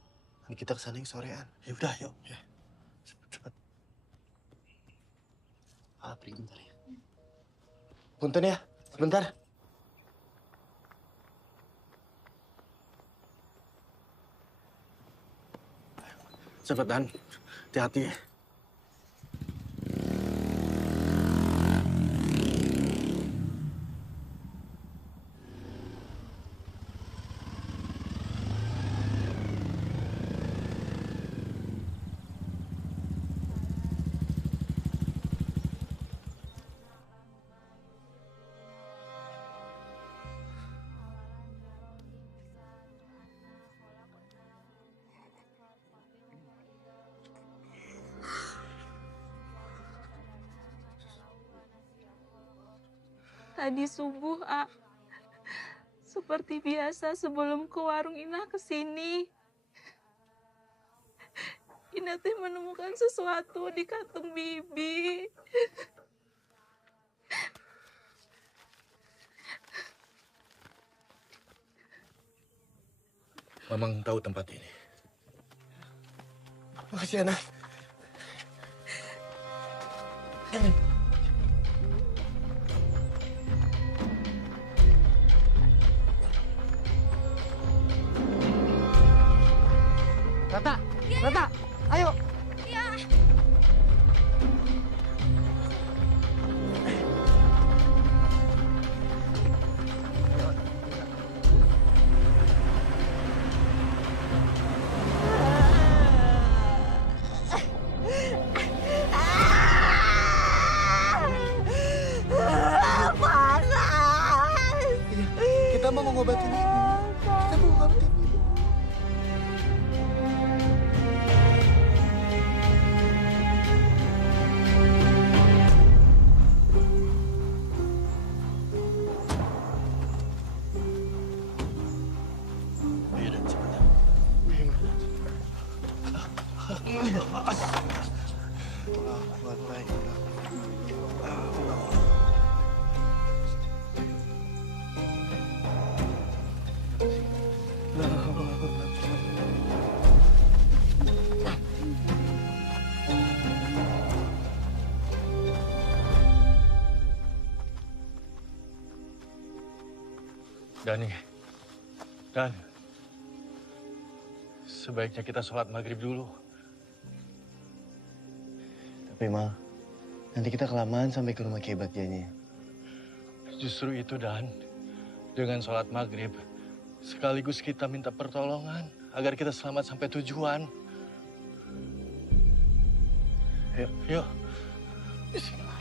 nanti kita kesana yang sorean. Ya udah, yuk. Ya. Cepet. Pergi bentar ya. Punten ya, sebentar. Cepet, Dan. Hati-hati ya. Tadi subuh, A. Seperti biasa sebelum ke warung Inah kesini. Inah teh menemukan sesuatu di kantung Bibi. Mamang tahu tempat ini. Makasih, anak. Rata, ayo. Iya. Panas. Kita mau ngobatin ibu. Kita mau ngobatin ibu. quwwata illa billah. Dani, Dan, sebaiknya kita sholat maghrib dulu. Tapi Ma, nanti kita kelamaan sampai ke rumah Kiai Bagjanya. Justru itu, Dan. Dengan sholat maghrib, sekaligus kita minta pertolongan agar kita selamat sampai tujuan. Yuk, yuk. Bismillah.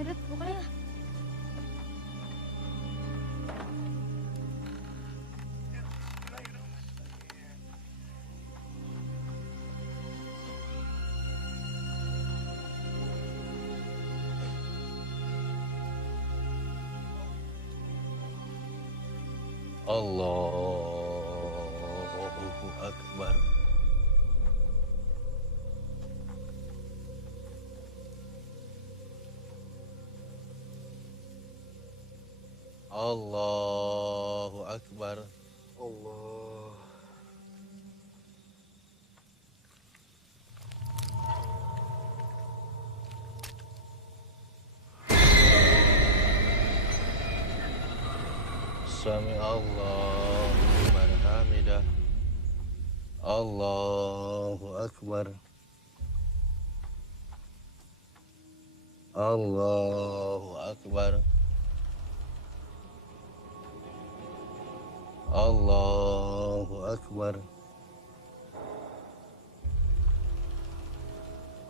Ayo, buka ya. Allahu Akbar. Allahu Akbar. Allah. Sami Allahu liman hamidah. Allahu Akbar. Allahu Akbar. Allahu Akbar.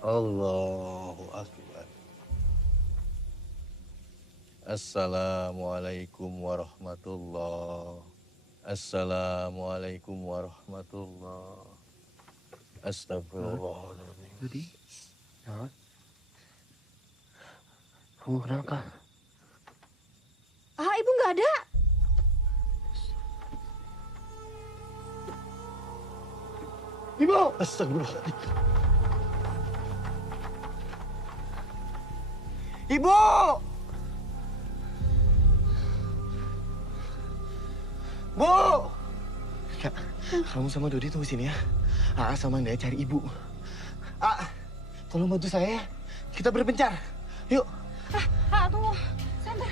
Allahu Akbar. Assalamualaikum warahmatullahi. Assalamualaikum warahmatullahi. Astagfirullahaladzim. Jadi, ya. Kamu kenapa? Ah, ibu nggak ada. Ibu! Astagfirullahaladzim. Ibu! Bu! Kak, kamu sama Dodi tunggu sini ya. Aa sama Naya cari ibu. Tolong bantu saya ya. Kita berpencar. Yuk. Tunggu. Sebentar.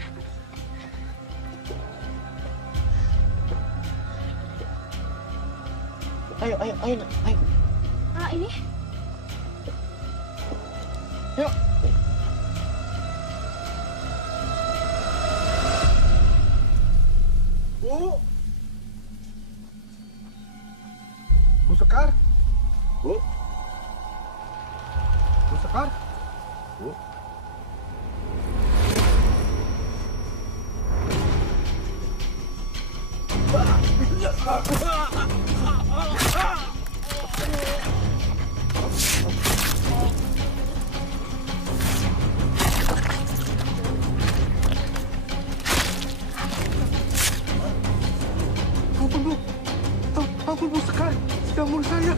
Ayo. Ini. Yuk. Bu. Bu Sekar. Bu. Bu Sekar. Bu. Ampun, Bu. Ampun, Bu Sekar. Sedang bunuh saya.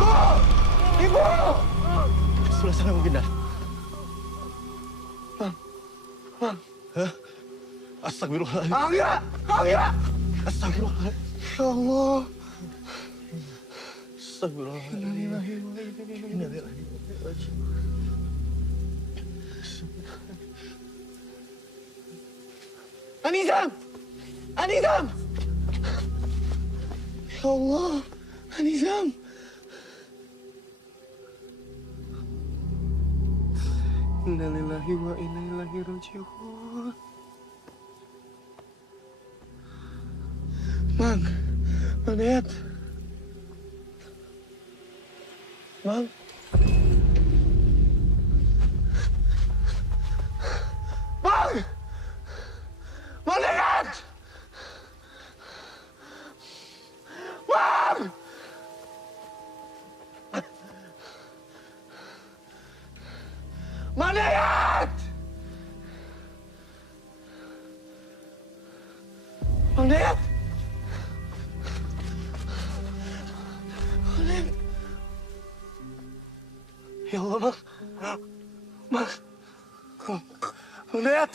Bu! Ibu! Sebelah sana mungkin, dah. Bang. Hah? Astagfirullahaladzim. Angga! Astagfirullahaladzim. Ya Allah. Astagfirullahaladzim. Anizam! Anizam! Ya Allah, Anizam! Inna lillahi wa inna ilaihi raji'un. Mang, Dayat. Mang. Mang! Mang Dayat! Mang! Ya Allah, Mang. Lihat.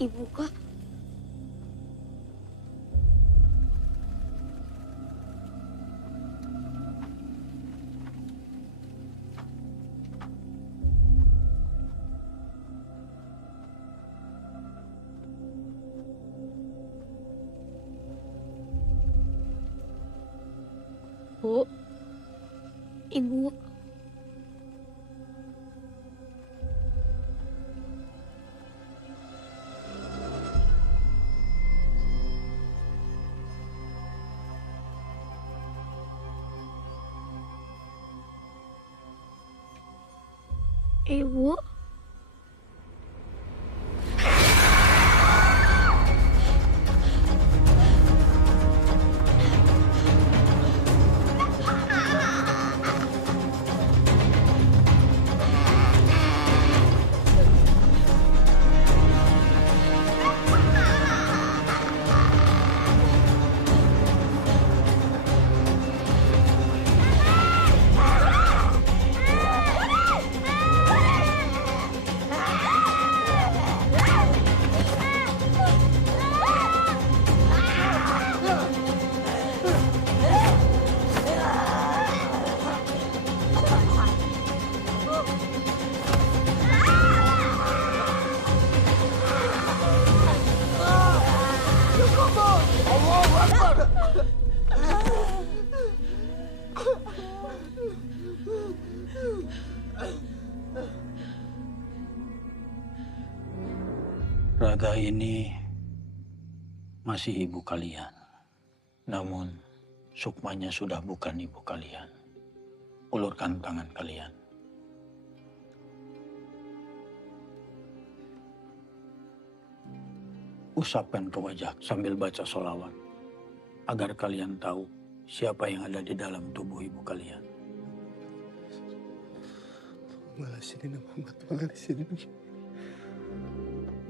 Ibu kak. Bu, Ibu. Ibu. Raga ini masih ibu kalian. Namun Sukmanya sudah bukan ibu kalian. Ulurkan tangan kalian. Usapkan ke wajah sambil baca sholawat. Agar kalian tahu siapa yang ada di dalam tubuh ibu kalian.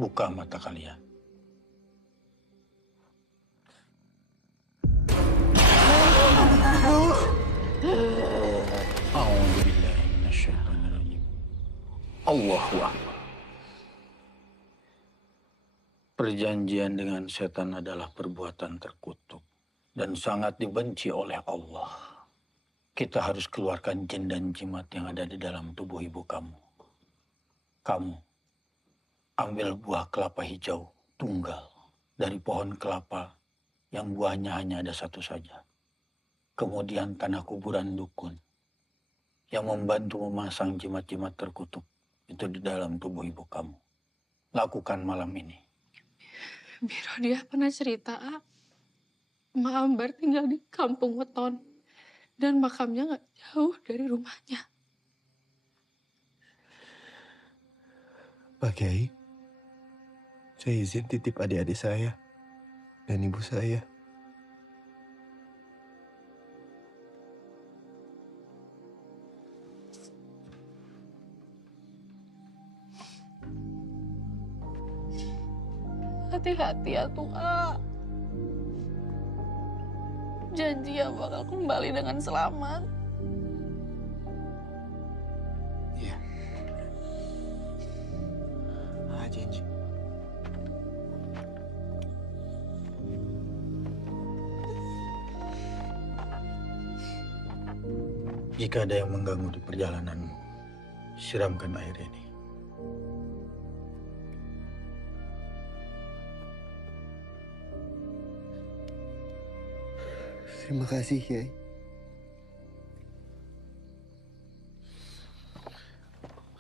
Buka mata kalian. Allahu Akbar. Perjanjian dengan setan adalah perbuatan terkutuk dan sangat dibenci oleh Allah. Kita harus keluarkan jin dan jimat yang ada di dalam tubuh ibu kamu. Kamu ambil buah kelapa hijau tunggal dari pohon kelapa yang buahnya hanya ada satu saja. Kemudian tanah kuburan dukun yang membantu memasang jimat-jimat terkutuk itu di dalam tubuh ibu kamu. Lakukan malam ini. Biro dia pernah cerita, Mak Ambar tinggal di kampung Weton dan makamnya nggak jauh dari rumahnya. Pak Kiai, saya izin titip adik-adik saya dan ibu saya. Hati-hati ya Tua. Janji ya bakal kembali dengan selamat. Iya. Janji. Jika ada yang mengganggu di perjalananmu, siramkan air ini. Terima kasih, Kiai.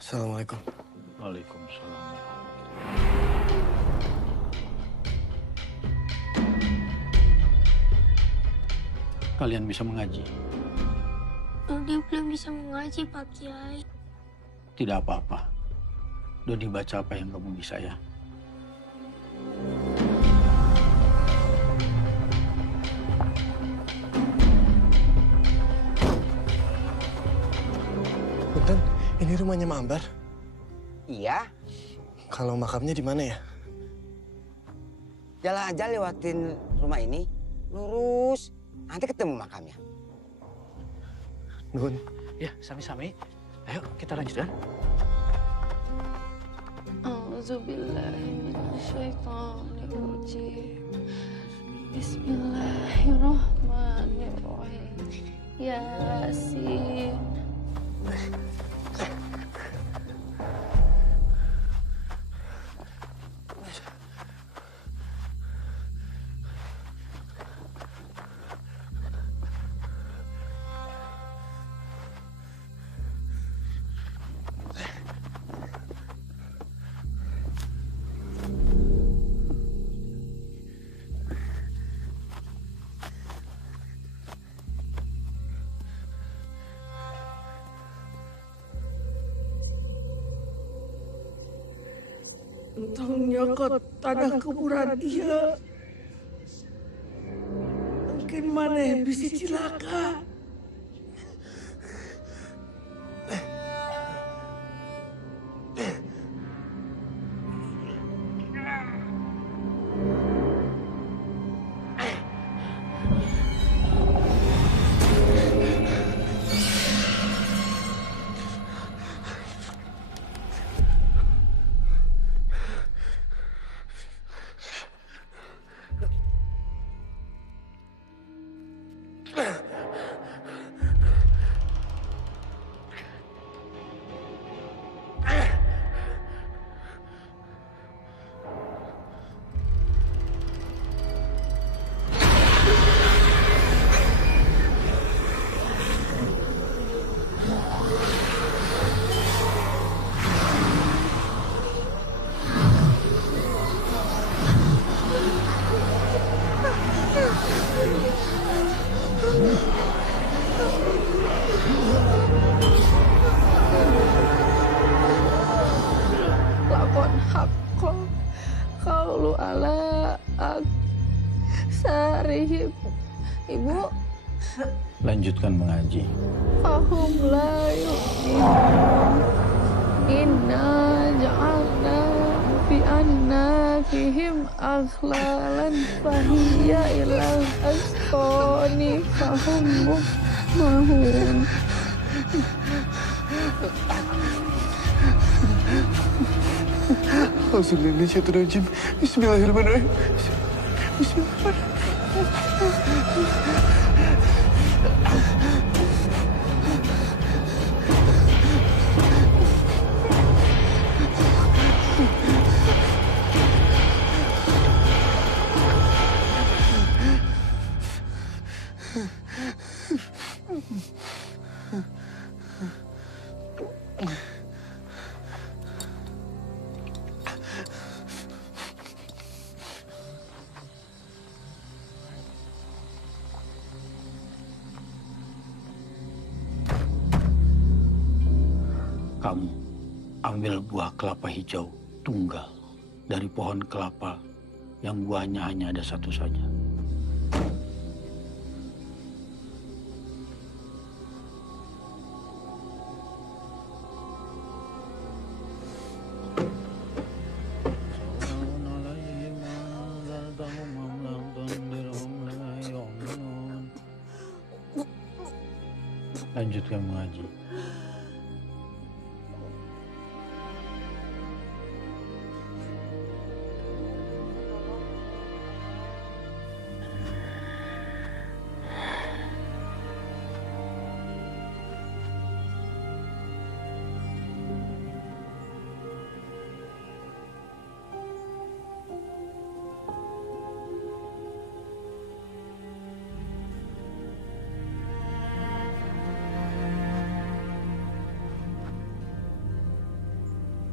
Assalamualaikum. Waalaikumsalam. Kalian bisa mengaji? Dodi belum bisa mengaji, Pak Kiai. Tidak apa-apa. Dodi baca apa yang kamu bisa ya. rumahnya Mak Ambar? Iya. Kalau makamnya di mana ya? Jalan aja lewatin rumah ini, lurus. Nanti ketemu makamnya. Nuhun. Ya, sami-sami. Ayo, kita lanjutkan. A'udzubillahiminasyaitonirrajim. Bismillahirrahmanirrahim. Yasin. Entong nyokot tanah kuburan iya. Mungkin mana bisa cilaka. Lakon hakko kaulu ala sarihim. Ibu, Lanjutkan mengaji. fahum la yu'minun. Inna ja'alna fi annafihim aghlalan fahiyya ilal asqani fahum muhmahun. Auzubillahiminasyaitonirrajim. Bismillahirrahmanirrahim. Bismillahirrahmanirrahim. Kamu ambil buah kelapa hijau tunggal dari pohon kelapa yang buahnya hanya ada satu saja. Lanjutkan mengaji.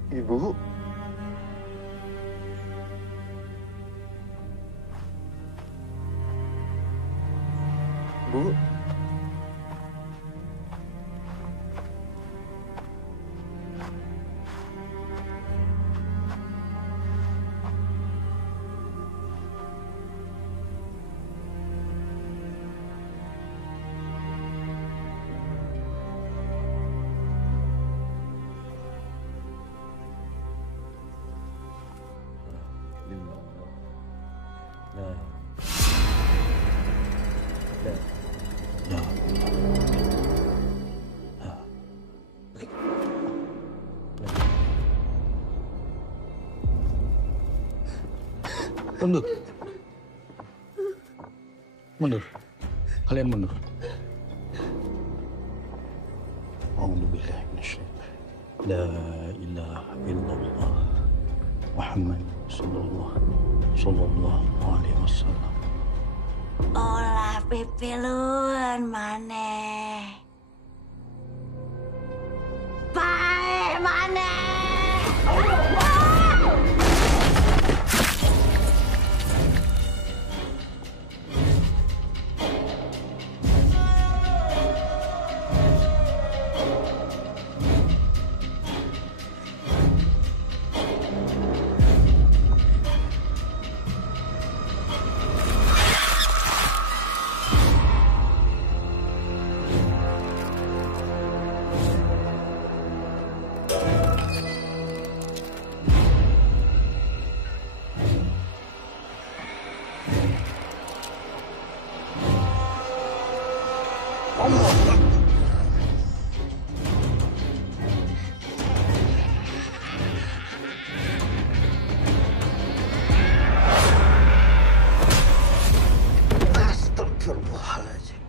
Ibu. Bu. Mundur. Mundur. Kalian mundur. A'udzubillahi minasyaitonir rajim. La ilaha illallah. Muhammad sallallahu alaihi wasallam. Olah pipilun maneh. Bae maneh. Astagfirullahaladzim.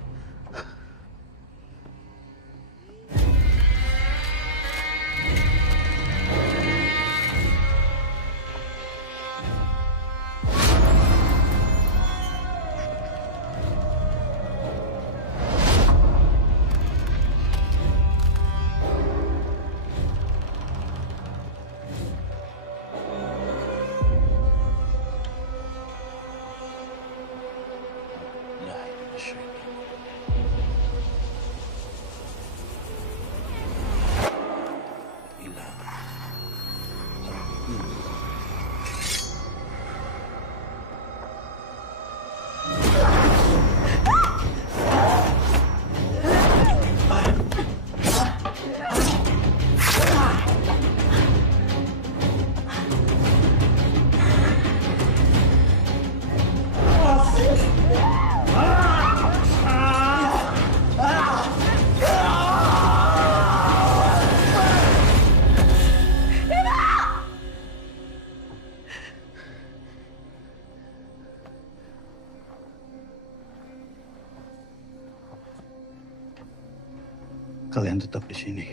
Kalian tetap di sini.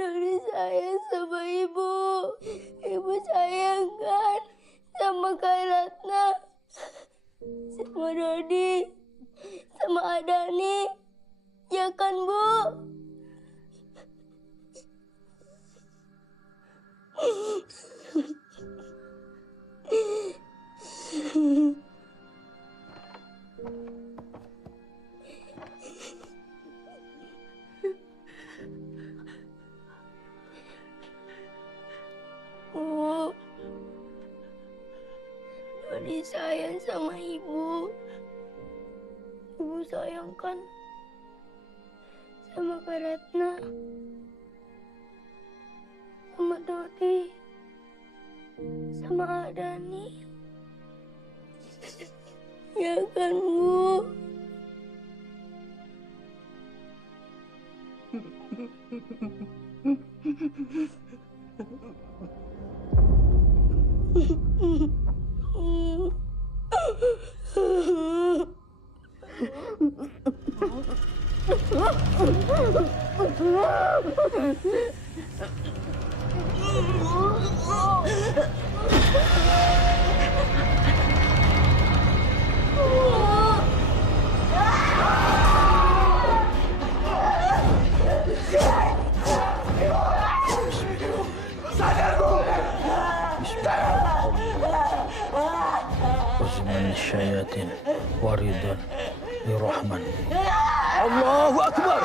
Dodi sayang sama ibu. Ibu sayang kan sama Kak Ratna, sama Dodi, sama Adani. Ya kan, Bu? Bu, Dodi sayang sama ibu. Ibu sayang kan sama Kak Ratna, sama Dodi, sama sama Dani. Ya kan, Bu? Uzman syayatin waridun lirahman. Allahu Akbar.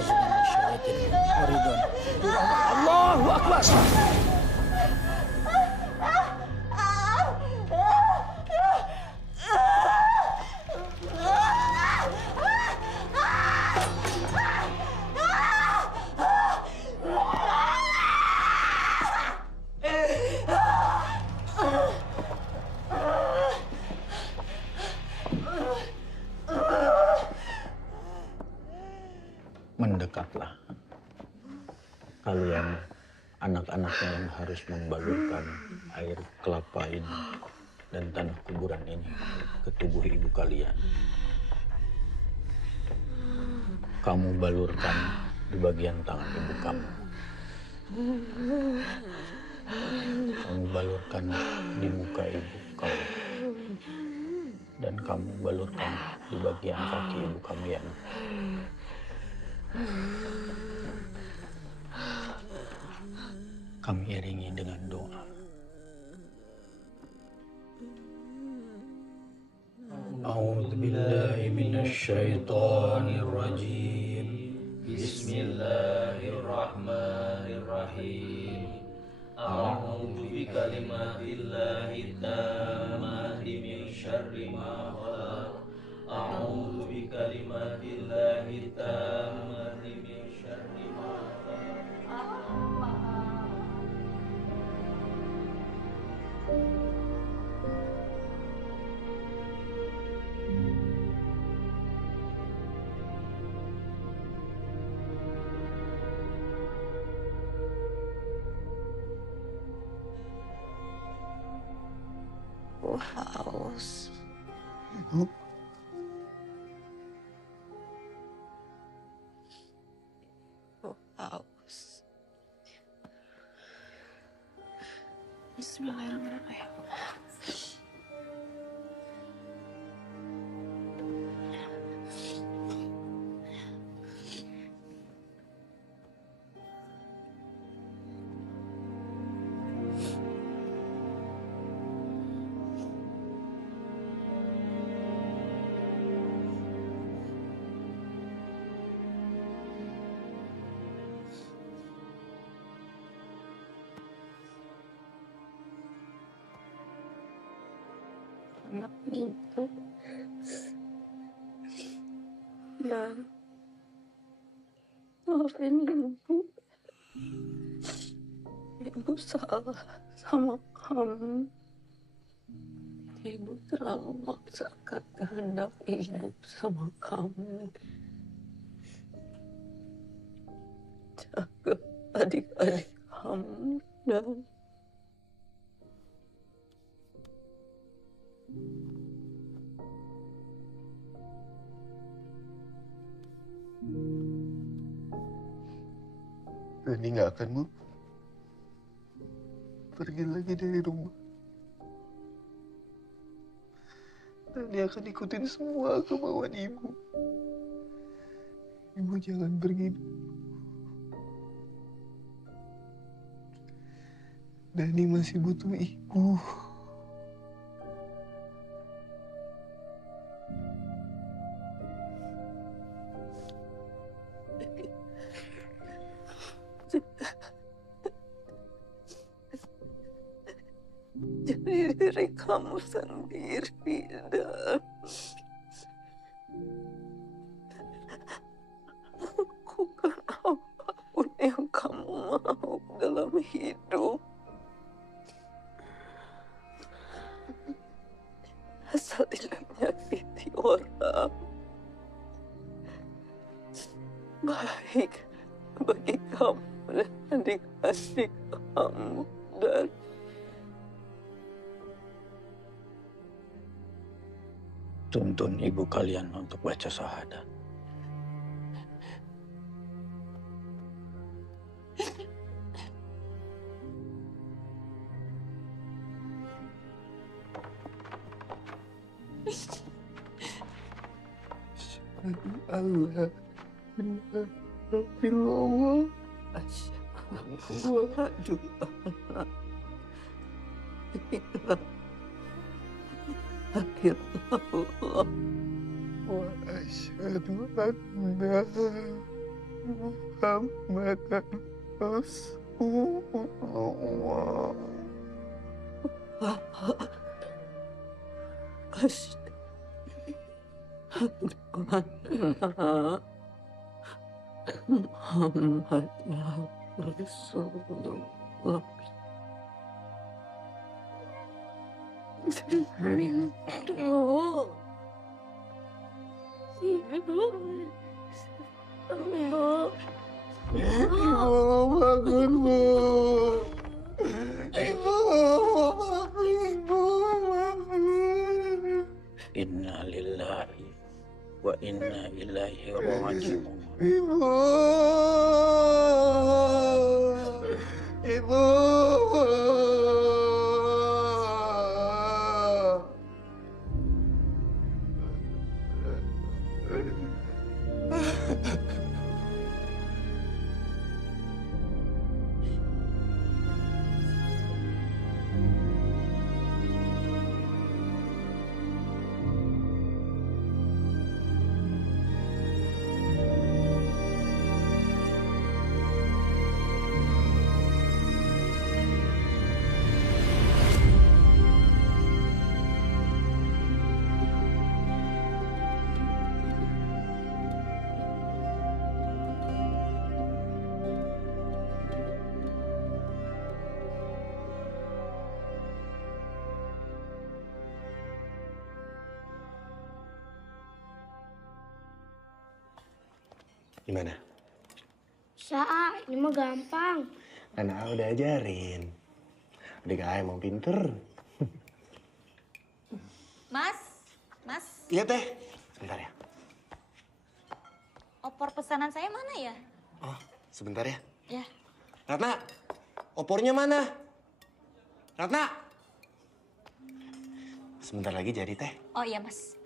Uzman syayatin waridun lirahman. Allahu Akbar. Mendekatlah kalian, anak-anaknya yang harus membalurkan air kelapa ini dan tanah kuburan ini ke tubuh ibu kalian. Kamu balurkan di bagian tangan ibu kamu. Kamu balurkan di muka ibu kamu. Dan kamu balurkan di bagian kaki ibu kamu yang kami iringi dengan doa. A'udzu billahi minasy syaithanir rajim. Bismillahirrahmanirrahim. A'udzu bikalimatillahi tammati min syarri ma khalaq. A'udzu bikalimatillahi tammati min syarri ma khalaq. Haus. Ibu. Haus. Bismillahirrahmanirrahim. Anak itu, ya, maafin ibu. Ibu salah sama kamu. Ibu terlalu memaksakan kehendak ibu sama kamu. Jaga adik-adik kamu dan Dani nggak akan, Bu, pergi lagi dari rumah. Dani akan ikutin semua kemauan ibu. Ibu jangan pergi. Dani masih butuh ibu. Jadi diri kamu sendiri, Dan. terbaik bagi kamu dan adik-adik kamu. Dan tuntun ibu kalian untuk baca syahadat. Allah, Alhamdulillah, wa asyhadu anna Muhammadan Rasulullah. Muhammad ya Rasulullah. Bangun, Bu. Inna lillahi wa inna ilaihi raji'un. Ibu. Ibu. Gimana? Bisa, ini mah gampang. Kan A udah ajarin. Adik A emang pinter. Mas. Iya, Teh. Sebentar ya. Opor pesanan saya mana ya? Oh, sebentar ya. Ya. Ratna, opornya mana? Ratna. Sebentar lagi jadi, Teh. Oh iya, Mas.